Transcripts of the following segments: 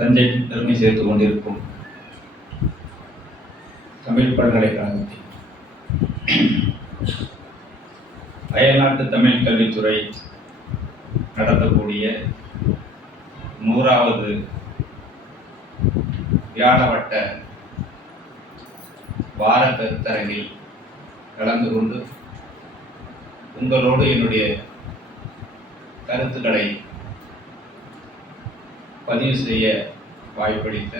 தஞ்சைக்கு பெருமை சேர்த்துக் கொண்டிருக்கும் தமிழ் பல்கலைக்கழகத்தில் அயல்நாட்டு தமிழ் கல்வித்துறை நடத்தக்கூடிய 100வது வியாழவட்ட வார கருத்தரங்கில் கலந்து கொண்டு உங்களோடு என்னுடைய கருத்துக்களை பதிவு செய்ய வாய்ப்பளித்த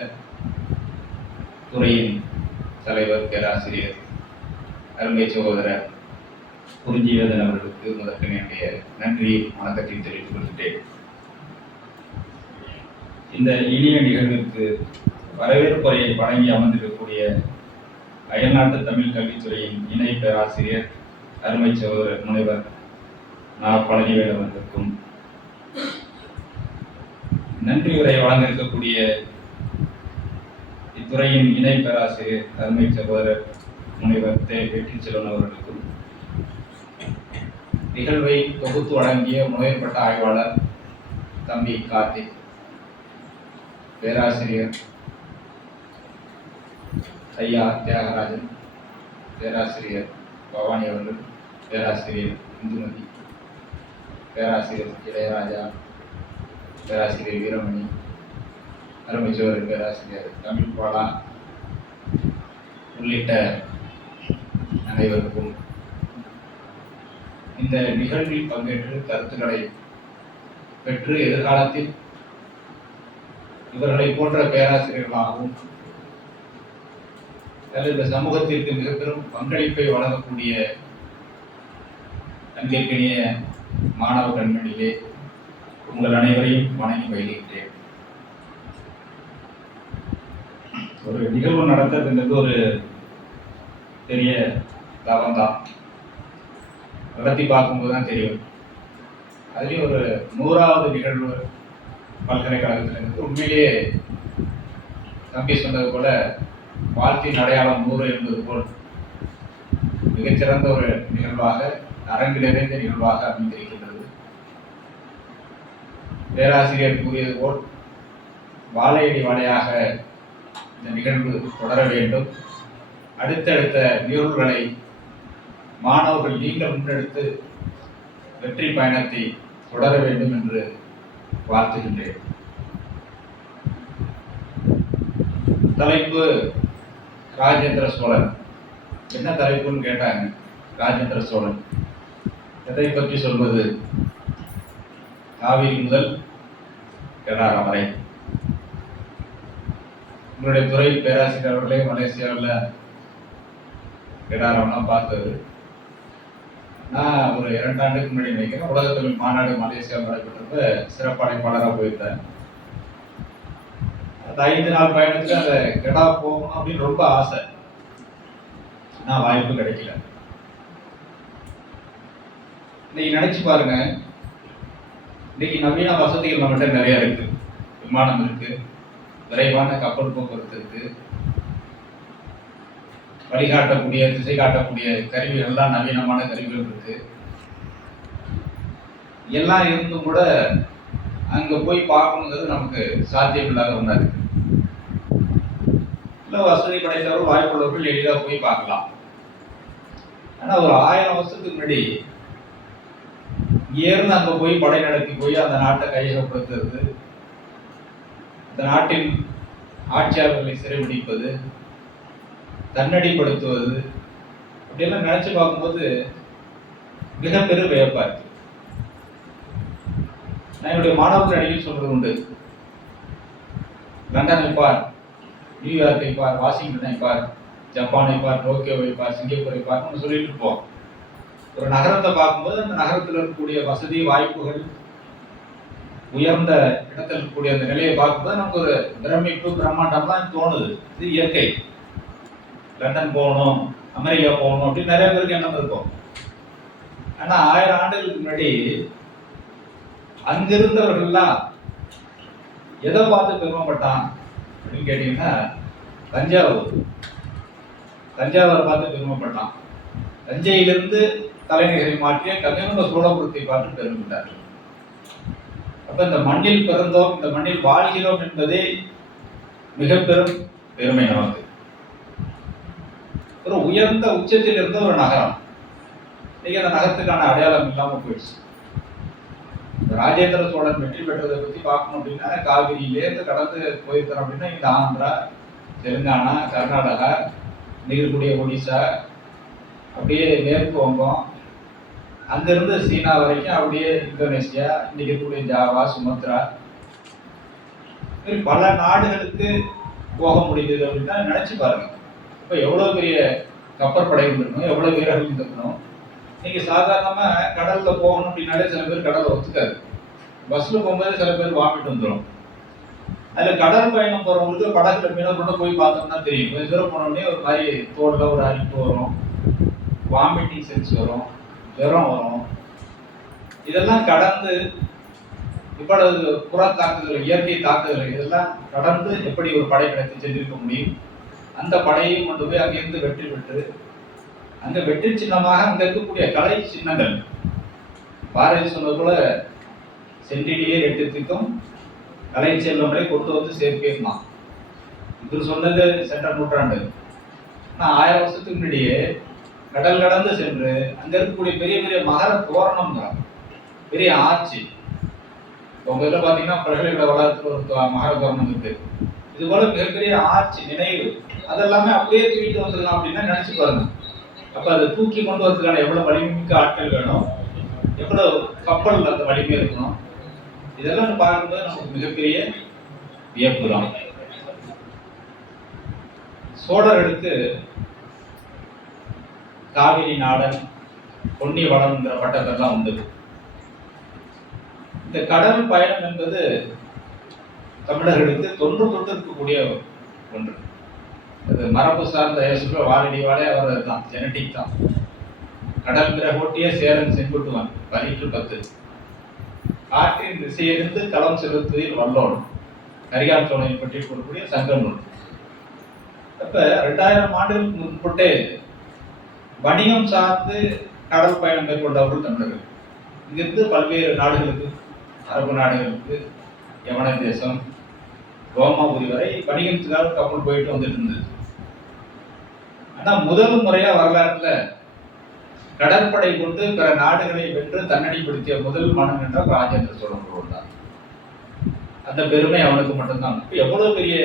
துறையின் தலைவர் பேராசிரியர் அருமை சகோதரர் குறிஞ்சிவேதன் அவர்களுக்கு முதற்கு என்னுடைய நன்றி வணக்கத்தை தெரிவித்துக் கொள்கிறேன். இந்த இனிய நிகழ்விற்கு வரவேற்புரையை வழங்கி அமர்ந்திருக்கக்கூடிய அயல்நாட்டு தமிழ் கல்வித்துறையின் இணை பேராசிரியர் அருமை சகோதரர் முனைவர் பழனிவேல் அவர்களுக்கும், நன்றி உரை வழங்க இருக்கக்கூடிய இத்துறையின் இணை பேராசிரியர் அருமை சகோதரர் முனைவர் வெற்றிச்செல்வன் அவர்களுக்கும், நிகழ்வை தொகுத்து வழங்கிய முனைவர் பட்ட ஆய்வாளர் தம்பி கார்த்திக், பேராசிரியர் ஐயா தியாகராஜன், பேராசிரியர் பவானி அவர்கள், பேராசிரியர் இந்துமதி, பேராசிரியர் இளையராஜா, பேராசிரியர் வீரமணி, அருமை சகோதரர் பேராசிரியர் தமிழ் பாலா உள்ளிட்ட அனைவருக்கும் இந்த நிகழ்வில் பங்கேற்று கருத்துக்களை பெற்று எதிர்காலத்தில் இவர்களை போன்ற பேராசிரியர்களாகவும் இந்த சமூகத்திற்கு மிக பெரும் பங்களிப்பை வழங்கக்கூடிய அன்பிற்கினிய மாணவ கண்மணியிலே உங்கள் அனைவரையும் வணங்கி பயிலுகின்றேன். ஒரு நிகழ்வு நடத்துறது ஒரு பெரிய தவம்தான். நடத்தி பார்க்கும்போது தான் தெரியும். அதுலேயும் ஒரு 100வது நிகழ்வு பல்கலைக்கழகத்திலிருந்து உண்மையிலேயே தம்பி சொன்னது போல வாழ்க்கையின் அடையாளம் 100 என்பது போல் மிகச்சிறந்த ஒரு நிகழ்வாக, அரங்கு நிறைந்த நிகழ்வாக அமைந்திருக்கின்றது. பேராசிரியர் கூறியது போல் வாழையடி வாழையாக இந்த நிகழ்வு தொடர வேண்டும். அடுத்தடுத்த நிகழ்வுகளை மாணவர்கள் நீங்கள் முன்னெடுத்து வெற்றி பயணத்தை தொடர வேண்டும் என்று வாழ்த்துகின்றேன். தலைப்பு ராஜேந்திர சோழன். என்ன தலைப்புன்னு கேட்டாங்க. ராஜேந்திர சோழன் எதை பற்றி சொல்வது? காவிரி முதல் கடாரம் வரை. உங்களுடைய துறை பேராசிரியர் அவர்களே மலேசியாவில் கடாரம்லாம் பார்த்தது. நான் ஒரு 2 ஆண்டுக்கு முன்னாடி நினைக்கிறேன், உலக தமிழ் மாநாடு மலேசியாவில் நடைபெற்றப்ப சிறப்பு அழைப்பாளராக போயிருந்தேன். அந்த 5 நாள் பயணத்தில் அந்த கெடா போகணும் அப்படின்னு ரொம்ப ஆசை. ஆனால் வாய்ப்பு கிடைக்கல. இன்னைக்கு நினைச்சு பாருங்க, இன்னைக்கு நவீன வசதிகள் நம்மகிட்ட நிறைய இருக்கு. விமானம் இருக்கு, விரைவான கப்பல் போக்குவரத்து இருக்கு, வழிகாட்டக்கூடிய திசை காட்டக்கூடிய கருவிகள் எல்லாம் நவீனமான கருவிகள் இருக்கு. எல்லாம் இருந்தும் கூட அங்க போய் பார்க்கணுங்கிறது நமக்கு சாத்தியமில்லாத ஒன்றா இருக்கு. இல்லை வசதி படைத்தவர்கள் வாய்ப்புள்ளவர்கள் எளிதாக போய் பார்க்கலாம். ஆனால் ஒரு 1000 வருஷத்துக்கு முன்னாடி இங்கேருந்து அங்கே போய் படை நடத்தி போய் அந்த நாட்டை கையகப்படுத்துறது, இந்த நாட்டின் ஆட்சியாளர்களை சிறைபிடிப்பது, தன்னடிப்படுத்துவது, அப்படியெல்லாம் நினைச்சு பார்க்கும்போது மிகப்பெரும் வியப்பா இருக்கு. நான் என்னுடைய மாணவர்கள் அடிக்கடி சொல்றது உண்டு. லண்டனை பார், நியூயார்க்கை பார், வாஷிங்டனை பார், ஜப்பானை பார், டோக்கியோவை பார், சிங்கப்பூரை பார்க்கணும்னு சொல்லிட்டு இருப்போம். ஒரு நகரத்தை பார்க்கும்போது அந்த நகரத்தில் இருக்கக்கூடிய வசதி வாய்ப்புகள், உயர்ந்த இடத்தில் இருக்கக்கூடிய அந்த நிலையை பார்க்கும்போது நமக்கு ஒரு பிரமிப்பு பிரம்மாண்டம்லாம் தோணுது. இது இயற்கை. லண்டன் போகணும், அமெரிக்கா போகணும் அப்படின்னு நிறைய பேருக்கு எண்ணம் இருக்கும். ஆனா 1000 ஆண்டுகளுக்கு முன்னாடி அங்கிருந்தவர்கள்லாம் எதை பார்த்து பெருமைப்பட்டான் அப்படின்னு கேட்டீங்கன்னா, தஞ்சாவூரை பார்த்து பெருமைப்பட்டான். தஞ்சையிலிருந்து தலைநகரை மாற்றிய கங்கை சோழபுரத்தை பார்த்து பெருமைப்பட்டார்கள். அப்ப இந்த மண்ணில் பிறந்தோம், இந்த மண்ணில் வாழ்கிறோம் என்பதே மிக பெரும் பெருமை நமக்கு. ஒரு உயர்ந்த உச்சத்தில் இருந்த ஒரு நகரம் இன்னைக்கு அந்த நகரத்துக்கான அடையாளம் இல்லாமல் போயிடுச்சு. ராஜேந்திர சோழன் வெற்றி பெற்றதை பத்தி பார்க்கணும் அப்படின்னா காவிரியிலேருந்து கடந்து போயிருக்கிறோம் அப்படின்னா இந்த ஆந்திரா, தெலுங்கானா, கர்நாடகா, இருக்கக்கூடிய ஒடிசா, அப்படியே மேற்கு வங்கம், அங்கிருந்து சீனா வரைக்கும், அப்படியே இந்தோனேசியா, இன்னைக்கு இருக்கக்கூடிய ஜாவா, சுமத்ரா, பல நாடுகளுக்கு போக முடியுது அப்படின்னா நினைச்சு பாருங்க. இப்போ எவ்வளவு பெரிய கப்பற்படை இருக்கணும், எவ்வளவு வீரர்கள் இருக்கணும். நீங்க சாதாரணமா கடல்ல போகணும் அப்படின்னாலே சில பேர் கடலை ஒத்துக்காது. பஸ்ல போகும்போது சில பேர் வாமிட்டு வந்துடும். அதுல கடல் பயணம் போறவங்களுக்கு படகுல மீனவர்களோட போய் பார்த்தோம்னா தெரியும். கொஞ்சம் தூரம் போனோடனே ஒரு மாதிரி தோல்ல ஒரு அரிப்பு வரும், வாமிட்டிங் சென்ஸ் வரும், ஜுரம் வரும். இதெல்லாம் கடந்து இவ்வளவு புற தாக்குதல், இயற்கை தாக்குதல் இதெல்லாம் கடந்து எப்படி ஒரு படை கிடைத்து சென்றிருக்க முடியும்? அந்த படையையும் கொண்டு போய் அங்கிருந்து வெற்றி பெற்று அந்த வெற்றி சின்னமாக அங்க இருக்கக்கூடிய கலை சின்னங்கள், பாரதி சொன்னது போல சென்றிலேயே 8 திக்கும் கலை செல்வங்களை கொண்டு வந்து சேர்க்கலாம். இவர் சொன்னது சென்ற நூற்றாண்டு. ஆனால் 1000 வருஷத்துக்கு முன்னாடியே கடல் கடந்து சென்று அங்க இருக்கக்கூடிய பெரிய பெரிய மகர தோரணம் தான், பெரிய ஆட்சி. உங்க இதில் பார்த்தீங்கன்னா பல்கலைக்கழக வளாகத்தில் ஒரு மகர தோரணம் இருக்கு. இது போல மிகப்பெரிய ஆட்சி நினைவு அதெல்லாமே அப்படியே தூக்கிட்டு வந்துடலாம் அப்படின்னா நினைச்சு பாருங்க. அப்ப அதை தூக்கி கொண்டு வரதுக்கான எவ்வளவு வலிமைமிக்க ஆட்கள் வேணும், எவ்வளவு கப்பல் அந்த வலிமை இருக்கணும். இதெல்லாம் பார்க்கும்போது நமக்கு மிகப்பெரிய வியப்பு தான். சோழர்களுக்கு காவிரி நாடன், பொன்னி வளம்ங்கிற பட்டத்தெல்லாம் உண்டு. இந்த கடல் பயணம் என்பது தமிழர்களுக்கு தொன்று தொட்டு இருக்கக்கூடிய ஒன்று. அது மரபு சார்ந்த சொல்ற வாழடி வாழை அவர் தான், ஜெனட்டிக் தான். கடல் பிறகோட்டிய சேரன் செங்குட்டுவன் வரிற்று 10 காற்றின் திசையிலிருந்து களம் செலுத்துவதில் வல்லோன் கரிகால் சோழனை பற்றி கூறக்கூடிய சங்க நூல். அப்ப 2000 ஆண்டுகளுக்கு முன்பட்டே வணிகம் சார்ந்து கடல் பயணம் மேற்கொண்டவர்கள் தமிழர்கள். இங்கிருந்து பல்வேறு நாடுகளுக்கு, அரபு நாடுகளுக்கு, யமன தேசம், ரோமாபுரி வரை வணிகத்துக்காக கப்பல் போயிட்டு வந்துட்டு இருந்தது. ஆனா முதல் முறையா வரலாற்றுல கடற்படை கொண்டு பிற நாடுகளை வென்று தன்னடிப்படுத்திய முதல் மன்னன் என்றால் ராஜேந்திர சோழன் தான். அந்த பெருமை அவனுக்கு மட்டும்தான். எவ்வளவு பெரிய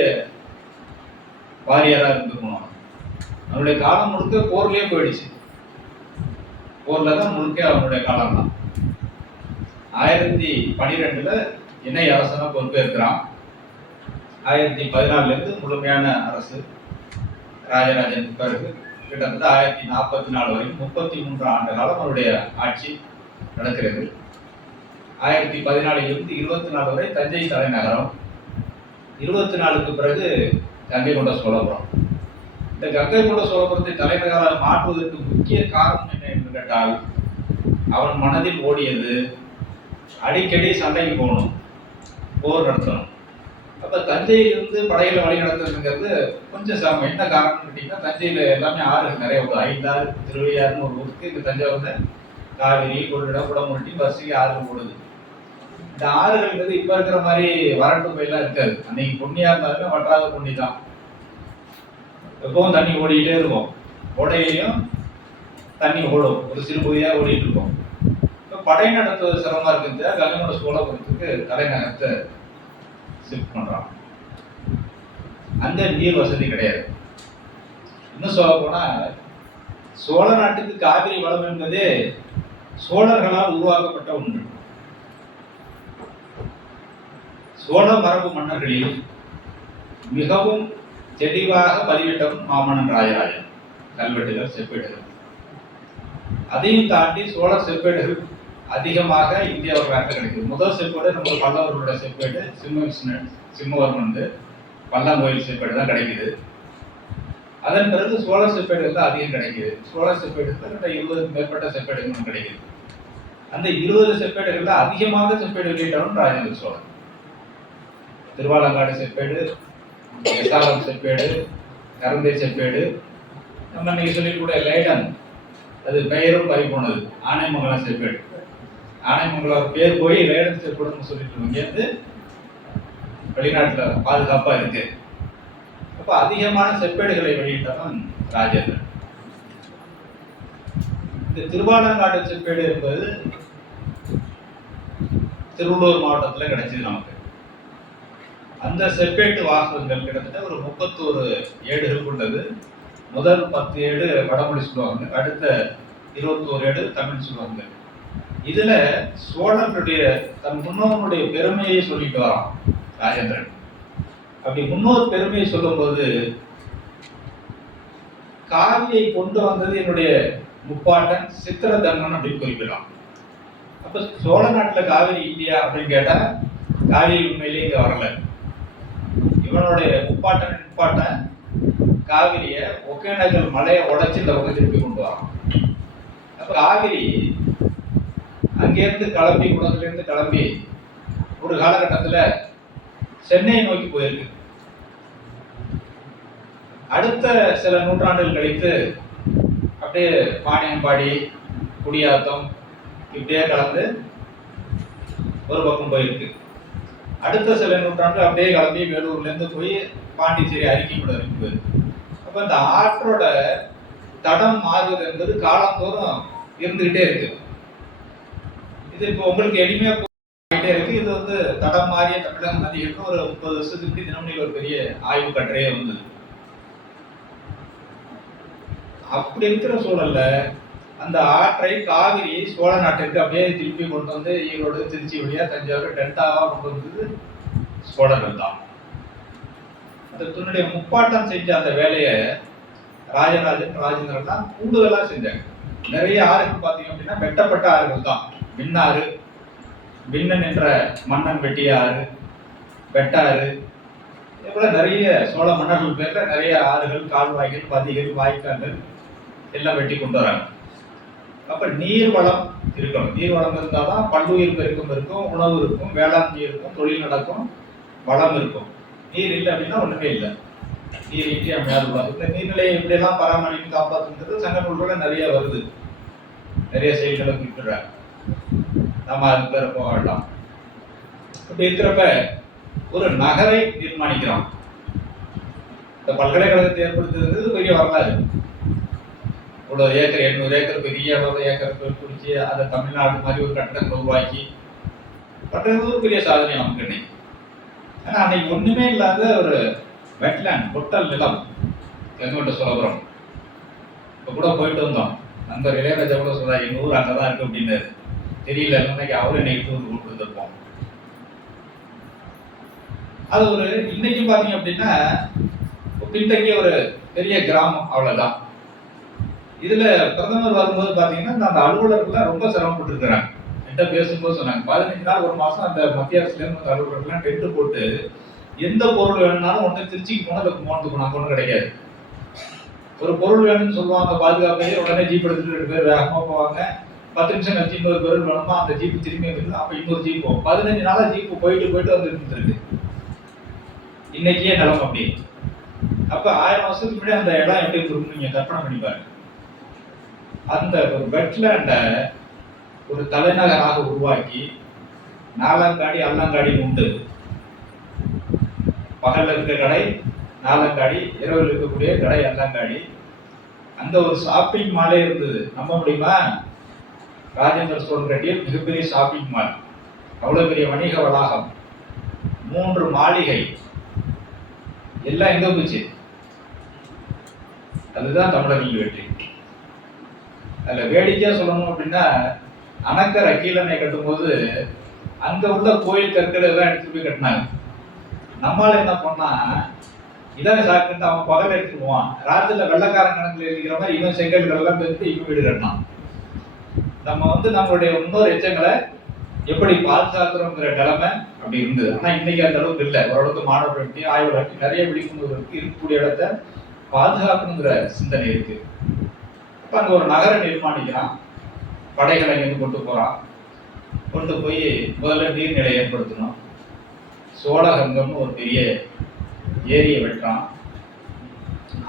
வாரியரா இருந்துக்கணும். அவனுடைய காலம் முழுக்க போர்லயே போயிடுச்சு. போர்ல தான் முழுக்க அவனுடைய காலம் தான். 1012 இணை அரசனா பொறுப்பேற்கிறான். 1014 இருந்து முழுமையான அரசு ராஜராஜனுக்கு பிறகு கிட்டத்தட்ட 1044 வரைக்கும் 33 ஆண்டு காலம் அவருடைய ஆட்சி நடக்கிறது. 1014 இருந்து 24 வரை தஞ்சை தலைநகரம், 24க்கு பிறகு கங்கை கொண்ட சோழபுரம். இந்த கங்கை கொண்ட சோழபுரத்தை தலைநகராக மாற்றுவதற்கு முக்கிய காரணம் என்ன என்று கேட்டால், அவன் மனதில் ஓடியது அடிக்கடி சண்டைக்கு போகணும், போர் நடத்தணும். அப்ப தஞ்சையிலிருந்து படையில வழி நடத்துறதுங்கிறது கொஞ்சம் சிரமம். என்ன காரணம் கேட்டீங்கன்னா, தஞ்சையில எல்லாமே ஆறுகள் நிறைய ஒரு 5 ஆறு, திருவையாறுன்னு ஒரு ஊருக்கு இந்த தஞ்சாவூர்ல காவிரி, கொள்ளிடம், குடமுருட்டி, பசிகை ஆறுகள் ஓடுது. இந்த ஆறுகள் இப்ப இருக்கிற மாதிரி வறட்டு போயெல்லாம் இருக்காது. அன்னைக்கு பொன்னியா இருந்தாலுமே வற்றாத பொன்னி தான். எப்பவும் தண்ணி ஓடிக்கிட்டே இருக்கும். ஓடையிலையும் தண்ணி ஓடும், ஒரு சிறு பகுதியா ஓடிட்டு இருக்கும். இப்ப படை நடத்துவது சிரமமா இருக்குது. கங்கை கொண்ட சோழபுரத்துக்கு தலைநகரத்தை ஷிஃப்ட் பண்றான். அந்த நீர் வசதி கிடையாது. இன்னும் சொல்ல போனா சோழ நாட்டுக்கு காவிரி வளம் என்பதே சோழர்களால் உருவாக்கப்பட்ட ஒன்று. சோழ மரபு மன்னர்களில் மிகவும் தெளிவாக பதிவிட்டவன் மாமன்னன் ராஜராஜன். கல்வெட்டுகள், செப்பேடுகள். அதையும் தாண்டி சோழ செப்பேடுகள் அதிகமாக இந்திய வரலாற்றில் கிடைக்குது. முதல் செப்பேடு நம்ம பல்லவர்களுடைய செப்பேடு சிம்மவர்மன் பல்லாங்கோயில் செப்பேடு தான் கிடைக்குது. அதன் பிறகு சோழ செப்பேடுகள் தான் அதிகம் கிடைக்குது. சோழ செப்பேடுகள் 20க்கு மேற்பட்ட செப்பேடுகள் கிடைக்குது. அந்த 20 செப்பேடுகள்ல அதிகமாக செப்பேடு வெளியிட்டவன் ராஜேந்திர சோழன். திருவாலங்காடு செப்பேடு, எசாலம் செப்பேடு, கரந்தை செப்பேடு, நம்ம இன்னைக்கு சொல்லிக்கூடிய லைடன், அது பெயரும் பறி போனது, ஆனைமங்கலம் செப்பேடு. ஆனைமங்கலம் பேர் போய் ரேடன் செய்யப்படும்னு சொல்லிட்டு இங்கேருந்து வெளிநாட்டில் பாதுகாப்பாக இருக்கு. அப்போ அதிகமான செப்பேடுகளை வெளியிட்டவன் ராஜேந்திரன். இந்த திருவாலங்காடு செப்பேடு என்பது திருவள்ளூர் மாவட்டத்தில் கிடைச்சது நமக்கு. அந்த செப்பேட்டு வாசகங்கள் கிட்டத்தட்ட ஒரு 31 ஏடுகள் கொண்டது. முதல் 10 ஏடு வடமொழி சொல்லுவாங்க, அடுத்த 21 ஏடு தமிழ் சொல்லுவாங்க. இதுல சோழனுடைய தன் முன்னோனுடைய பெருமையை சொல்லிட்டு வரான் ராஜேந்திரன். அப்படி முன்னோர் பெருமையை சொல்லும் போது காவியை கொண்டு வந்தது என்னுடைய முப்பாட்டன் சித்திரதங்கன் அப்படின்னு குறிப்பிடலாம். அப்ப சோழ நாட்டுல காவிரி இந்தியா அப்படின்னு கேட்டா காவிரி உண்மையிலேயே இங்க வரல. இவனுடைய முப்பாட்டன் காவிரிய ஒகேனக்கல் மலையை உடைச்சு இந்த பக்கம் திருப்பி கொண்டு வரான். அப்ப காவிரி அங்கேருந்து கிளம்பி குளத்திலிருந்து கிளம்பி ஒரு காலகட்டத்தில் சென்னையை நோக்கி போயிருக்கு. அடுத்த சில நூற்றாண்டுகள் கழித்து அப்படியே பாணியம்பாடி குடியாத்தம் இப்படியே கலந்து ஒரு பக்கம் போயிருக்கு. அடுத்த சில நூற்றாண்டு அப்படியே கிளம்பி வேலூர்லேருந்து போய் பாண்டிச்சேரி அரிக்கைக்கூட வரைக்கும் போயிருக்கு. அப்போ இந்த ஆற்றோட தடம் மாறுவது என்பது காலந்தோறும் இருந்துகிட்டே இருக்கு. இது இப்போ உங்களுக்கு எளிமையாக போயிட்டே இருக்கு. இது வந்து தடம் மாறிய தமிழக நதிகளுக்கு ஒரு 30 வருஷத்துக்கு தினமணி ஒரு பெரிய ஆய்வு கட்டுரையே வந்தது. அப்படி இருக்கிற சூழல்ல அந்த ஆற்றை காவிரி சோழ நாட்டிற்கு அப்படியே திருப்பி கொண்டு வந்து ஈரோடு திருச்சி வழியா தஞ்சாவூர் டெல்டாவா கொண்டு வந்தது சோழர்கள் தான். அந்த தன்னுடைய முப்பாட்டம் செஞ்ச அந்த வேலையை ராஜராஜன் ராஜேந்திரன் தான் கூடுதலா செஞ்சாங்க. நிறைய ஆறுகள் பார்த்தீங்க அப்படின்னா வெட்டப்பட்ட ஆறுகள் தான். மின்னாறு, பின்னன் என்ற மன்னன் வெட்டிய ஆறு, வெட்டாறு, இதே போல நிறைய சோழ மன்னர்கள் பேர்ல நிறைய ஆறுகள், கால்வாய்கள், பதிகள், வாய்க்கால்கள் எல்லாம் வெட்டி கொண்டு வராங்க. அப்ப நீர் வளம் இருக்கணும். நீர் வளம் இருந்தால்தான் பல்லுயிர் பெருக்கம் இருக்கும், உணவு இருக்கும், வேளாண்மை இருக்கும், தொழில் நடக்கும், வளம் இருக்கும். நீர் இல்லை அப்படின்னா ஒண்ணுமே இல்லை. நீர் இன்றி அமையாது. இந்த நீர்நிலையை எப்படியெல்லாம் பராமரிப்பு காப்பாற்றுங்கிறது சங்க நூல்கள நிறைய வருது. நிறைய செயல்களை குறிப்பிடுறாங்க. நம்ம அது பேர போக வேண்டாம். அப்படி இருக்கிறப்ப ஒரு நகரை தீர்மானிக்கிறோம். இந்த பல்கலைக்கழகத்தை ஏற்படுத்துறது பெரிய வரலாறு. இவ்வளவு ஏக்கர் 800 ஏக்கர் பெரிய ஏக்கர் பிடிச்சி அதை தமிழ்நாடு மாதிரி ஒரு கட்டடத்தை உருவாக்கி பண்றது ஒரு பெரிய சாதனை நமக்கு இன்னைக்கு. ஆனா அன்னைக்கு ஒண்ணுமே இல்லாத ஒரு வெட்லேண்ட், பொட்டல் நிலம் எங்கோட்ட சோழபுரம். இப்போ கூட போயிட்டு வந்தோம். நண்பர் இளையராஜா கூட சொல்றா எங்க ஊர் அங்கதான் இருக்கு அப்படின்னு. தெரியல, இன்னைக்கு அவரு இன்னைக்கு டூர் கொண்டு வந்திருப்போம். அது ஒரு இன்னைக்கு பாத்தீங்க அப்படின்னா பின்தங்கிய ஒரு பெரிய கிராமம், அவ்வளவுதான். இதுல பிரதமர் வரும்போது பாத்தீங்கன்னா அந்த அலுவலர்கள் ரொம்ப சிரமப்பட்டு இருக்கிறாங்க. என்கிட்ட பேசும்போது சொன்னாங்க 15 நாள் ஒரு மாசம் அந்த மத்திய அரசுல இருந்து அந்த அலுவலர்கள்லாம் டென்ட் போட்டு எந்த பொருள் வேணும்னாலும் ஒன்று திருச்சிக்கு போனா அதுக்கு போனதுக்கு நாங்கள் ஒன்றும் கிடைக்காது. ஒரு பொருள் வேணும்னு சொல்லுவாங்க பாதுகாப்பே, உடனே ஜீப் எடுத்துட்டு 2 பேர் வேகமா போவாங்க. 10 நிமிஷம் கழிச்சு இன்னொரு பொருள் வேணுமா அந்த ஜீப் திரும்பி வந்துருக்கு. அப்ப இன்னொரு ஜீப் போகும். 15 நாளா ஜீப்பு போயிட்டு வந்து இருந்துருக்கு. இன்னைக்கே நிலம் அப்படி. அப்ப 1000 வருஷத்துக்கு முன்னாடி அந்த இடம் எப்படி இருக்குன்னு நீங்க கற்பனை பண்ணி பாருங்க. அந்த ஒரு வெட்லேண்ட ஒரு தலைநகராக உருவாக்கி நாலங்காடி அல்லங்காடி உண்டு. பகல்ல இருக்க கடை நாலங்காடி, இரவில் இருக்கக்கூடிய கடை அல்லங்காடி. அங்க ஒரு ஷாப்பிங் மாலே இருந்தது. நம்ப முடியுமா? ராஜேந்திர சோழன் கட்டிய மிகப்பெரிய ஷாப்பிங் மால், அவ்வளவு பெரிய வணிக வளாகம், 3 மாளிகை, எல்லாம் எங்க போச்சு? அதுதான் தமிழர்கள் வெற்றி. அதுல வேடிக்கையா சொல்லணும் அப்படின்னா அணக்கரை கீழணை கட்டும்போது அங்க உள்ள கோயில் கற்கள் எல்லாம் எடுத்துட்டு போய் கட்டினாங்க. நம்மளால என்ன பண்ணா இதான் சாக்குன்ட்டு அவன் பகல் எடுத்துட்டு போவான். ராத்திரில வெள்ளக்காரன் கணக்குல இருக்கிற மாதிரி இவன் செங்கல்கள் எல்லாம் பெற்று இவன் வீடு கட்டினான். நம்ம நம்மளுடைய முன்னோர் எச்சங்களை எப்படி பாதுகாக்கிறோங்கிற நிலைமை அப்படி இருந்தது. ஆனா இன்னைக்கு அந்த அளவுக்கு இல்லை. ஓரளவுக்கு மாணவர்களுக்கு ஆய்வாளருக்கு நிறைய விழிப்புணர்வு இருக்கு. இருக்கக்கூடிய இடத்த பாதுகாக்கணுங்கிற சிந்தனை இருக்கு. அப்ப அங்க ஒரு நகரை நிர்மாணிக்கிறான். படைகளை இருந்து கொண்டு போறான். கொண்டு போய் முதல்ல நீர்நிலை ஏற்படுத்தணும். சோழகங்கம்னு ஒரு பெரிய ஏரியை வெட்டுறான்.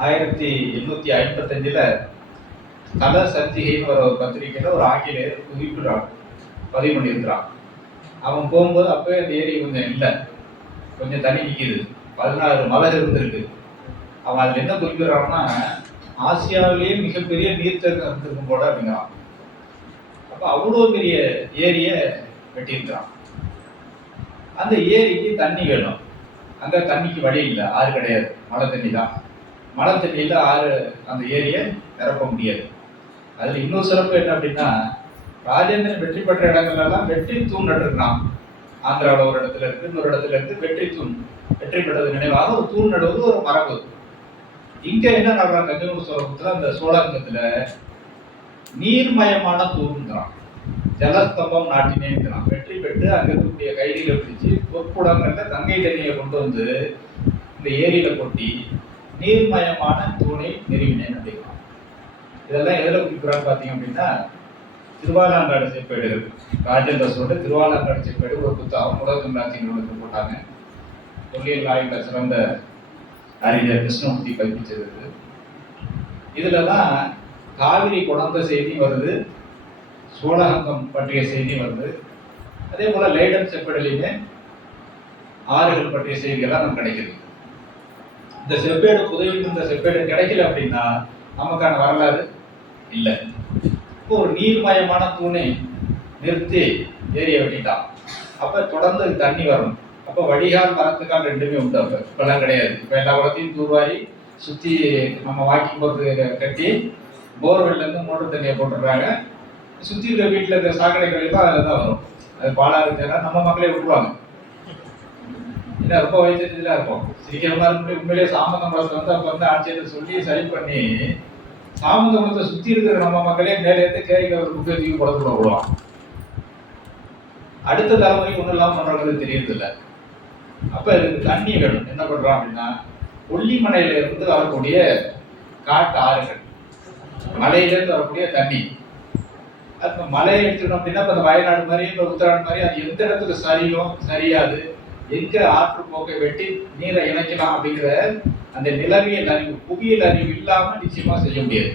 1855 தல சஞ்சிகைன்னு ஒரு பத்திரிகையில ஒரு ஆங்கிலேயர் குறிப்பிடுறாங்க. பதிவு பண்ணியிருக்கிறான். அவன் போகும்போது அப்பவே அந்த ஏரி கொஞ்சம் இல்லை, கொஞ்சம் தண்ணி நிற்கிது, 16 மலர் இருந்திருக்கு. அவன் அதில் என்ன குறிப்பிடுறான்னா, ஆசியாவிலேயே மிகப்பெரிய நீர்த்தேக்கம் இருந்திருக்கும் போல அப்படிங்கிறான். அப்போ அவ்வளோ பெரிய ஏரியை வெட்டியிருக்கிறான். அந்த ஏரிக்கு தண்ணி வேணும். அங்கே தண்ணிக்கு வழி இல்லை, ஆறு கிடையாது, மழை தண்ணி தான். மழை தண்ணியில் ஆறு அந்த ஏரியை நிரப்ப முடியாது. அதில் இன்னொரு சிறப்பு என்ன அப்படின்னா, ராஜேந்திரன் வெற்றி பெற்ற இடங்கள்லாம் வெற்றி தூண் நட்டுருக்கிறான். ஆந்திராவில் ஒரு இடத்துல இருக்கு, இன்னொரு இடத்துல இருக்கு வெற்றி தூண். வெற்றி பெற்றது நினைவாக ஒரு தூண் நடுவது ஒரு மரபு. இங்க என்ன நடுறாங்க, கங்கை சோழபுரத்துல அந்த சோழகத்துல நீர்மயமான தூண்கிறான், ஜலஸ்தம்பம் நாட்டினேங்கிறான். வெற்றி பெற்று அங்க இருக்கக்கூடிய கைதிகளை பிடிச்சு பொற்புடங்கள்ல கங்கை தண்ணியை கொண்டு வந்து இந்த ஏரியில கொட்டி நீர்மயமான தூணை நிறுவினேன் அப்படிங்கிறான். இதெல்லாம் எதில் குறிப்பிடான்னு பார்த்தீங்க அப்படின்னா, திருவாலாங்காடு செப்பேடுகள், ராஜேந்திர சோழன் திருவாலாங்காடு செப்பேடு ஒரு புத்தகம் உலகத்தின் நிறுவனத்தில் போட்டாங்க. தொல்லியல் ஆய்வுல சிறந்த அறிஞர் கிருஷ்ணமூர்த்தி பதிப்பிச்சது. இதுலதான் காவிரி குணந்த செய்தி வருது, சோழகங்கம் பற்றிய செய்தி வருது. அதே போல லைடன் செப்பேடுலையுமே ஆறுகள் பற்றிய செய்திகள்லாம் நமக்கு கிடைக்குது. இந்த செப்பேடு புதையில் இந்த செப்பேடு கிடைக்கல அப்படின்னா நமக்கான வரலாறு இல்லை. இப்போ ஒரு நீர்மயமான தூணை நிறுத்தி ஏரியை வெட்டிட்டான். அப்ப தொடர்ந்து தண்ணி வரணும். அப்போ வடிகால் மரத்துக்கால் ரெண்டுமே உண்டு. அப்போ இப்பெல்லாம் கிடையாது. இப்போ எல்லா குளத்தையும் தூர்வாரி சுற்றி நம்ம வாக்கிங் போகிறது கட்டி போர்வெல்லேருந்து மோட்டர் தண்ணியை போட்டுடுறாங்க. சுற்றி இருக்கிற வீட்டில் இருக்கிற சாக்கடை கழிவுலாம் அதில் தான் வரும். அது பாலாறு தேனா நம்ம மக்களே விட்டுருவாங்க. ஏன்னா ரொம்ப வயசுல இருக்கும். சீக்கிரமாக இருக்கு. உண்மையிலேயே சாமந்த குளத்தை வந்து அப்போ வந்து ஆட்சியத்தை சொல்லி சரி பண்ணி சாமந்த குளத்தை சுற்றி இருக்கிற நம்ம மக்களே மேலே இருந்து கேரிக்க ஒரு குப்பையை தூக்கி குளத்துக்குள்ள விடுவாங்க. அடுத்த தலைமுறைக்கு ஒன்றும் இல்லாமல் பண்ணுறது தெரியறதில்லை. அப்ப இதுக்கு தண்ணி வேணும். என்ன பண்றோம் அப்படின்னா, கொல்லிமலையில இருந்து வரக்கூடிய காட்டு ஆறுகள், மலையிலேருந்து வரக்கூடிய தண்ணி, அது மலையை எடுத்துக்கணும் அப்படின்னா இப்போ வயநாடு மாதிரி இப்போ உத்தராடு மாதிரி அது எந்த இடத்துக்கு சரியும் சரியாது, எங்க ஆற்று போக்கை வெட்டி நீரை இணைக்கலாம் அப்படிங்கிற அந்த நிலவியல் அறிவு, புவியியல் அறிவு இல்லாம நிச்சயமா செய்ய முடியாது.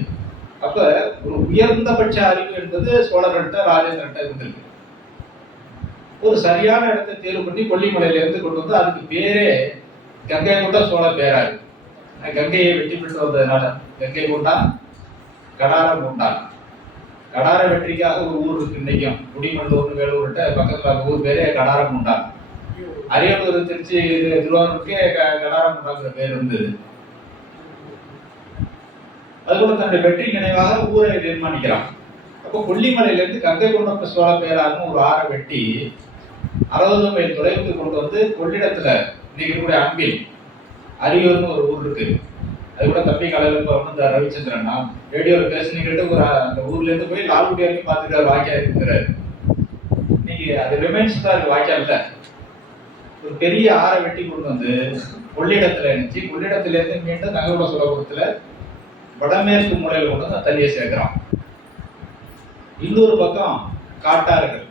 அப்ப ஒரு உயர்ந்தபட்ச அறிவு என்பது சோழர்கள்ட்ட ராஜேந்திரன்ட்ட இருந்திருக்கு. ஒரு சரியான இடத்தை தேர்வு பண்ணி கொல்லிமலையில இருந்து கொண்டு வந்து அதுக்கு பேரே கங்கை கொண்டா சோழ பேராரு. கங்கையை வெட்டி பெற்று வந்ததுனால கங்கை கொண்டா கடார கொண்டான். கடார வெற்றிக்காக ஒரு ஊர் இருக்கு இன்னைக்கும், குடிமண்டூர்னு வேலூர்கிட்ட பக்கத்துல அந்த ஊர் பேரே கடாரம் கொண்டான். அரியலூர் திருச்சி திருவாரூருக்கே கடாரம் கொண்டாங்கிற பேர் இருந்தது. அதுபோல தன்னுடைய வெற்றி நினைவாக ஊரை நிர்மாணிக்கிறான். அப்போ கொல்லிமலையில இருந்து கங்கை கொண்ட சோழ பேராருன்னு ஒரு ஆறை வெட்டி 60 மைல் தொலைவுக்கு கொண்டு வந்து கொள்ளிடத்துல இன்னைக்கு இருக்கக்கூடிய அன்பில் அரியூர்னு ஒரு ஊர் இருக்கு. அது கூட தம்பி காலையில் இப்போ வந்து ரவிச்சந்திரன் ரேடியோவில் பேசுனீங்கிட்ட ஒரு அந்த ஊர்ல இருந்து போய் லால்குடி வரைக்கும் பார்த்துக்கிறார், வாக்கியா இருக்கிறாரு. இன்னைக்கு அது ரிமைன்ஸ் தான் இருக்கு, வாக்கியா இல்லை. ஒரு பெரிய ஆறை வெட்டி கொண்டு வந்து கொள்ளிடத்துல இணைச்சு கொள்ளிடத்துல இருந்து மீண்டும் நகர்வ சோழபுரத்துல வடமேற்கு மூலையில கொண்டு வந்து தண்ணியை சேர்க்கிறான். இன்னொரு பக்கம் காட்டாறுகள்,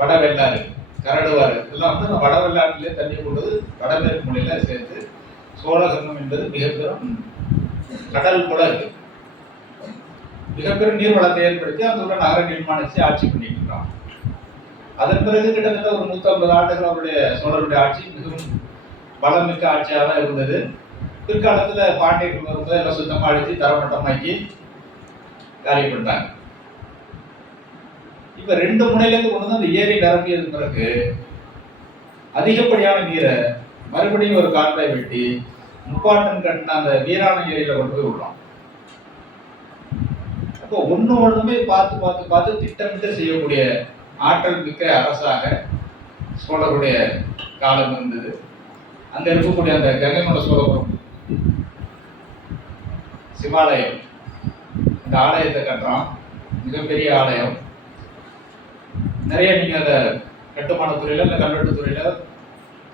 வடவெள்ளாறு, கரடுவாறு, இதெல்லாம் வந்து வட வெள்ளாற்றிலே தண்ணி கொண்டு வடமேற்கு மூலையில சேர்த்து சோழகங்கம் என்பது மிகப்பெரும் கடல் கூட இருக்கு. மிகப்பெரும் நீர்வளத்தை ஏற்படுத்தி அந்த உள்ள நகர நிர்மாணிச்சு ஆட்சி பண்ணிட்டு இருக்கான். அதன் பிறகு கிட்டத்தட்ட ஒரு 150 ஆண்டுகள் அவருடைய சோழருடைய ஆட்சி மிகவும் பலமிக்க ஆட்சியாக தான் இருந்தது. பிற்காலத்துல பாண்டியர்கள் வரும்போது எல்லாம் சுத்தமா அழிச்சு தரமட்டமாக்கி காலி பண்ணிட்டாங்க. இப்ப 2 முனையிலேருந்து கொண்டு வந்து அந்த ஏரி நிரம்பியது பிறகு அதிகப்படியான நீரை மறுபடியும் ஒரு கால்வாய் வெட்டி முப்பாட்டன் கட்டின அந்த வீராண ஏரியில கொண்டு போய் விடுறோம். அப்போ ஒண்ணுமே பார்த்து பார்த்து பார்த்து திட்டமிட்டு செய்யக்கூடிய ஆற்றல் மிக்க அரசாக சோழருடைய காலம் இருந்தது. அங்க இருக்கக்கூடிய அந்த கங்கைமலை சோழபுரம் சிவாலயம், இந்த ஆலயத்தை கட்டுறான். மிகப்பெரிய ஆலயம். நிறைய நீங்க அந்த கட்டுமான துறையில இல்லை கல்வெட்டு துறையில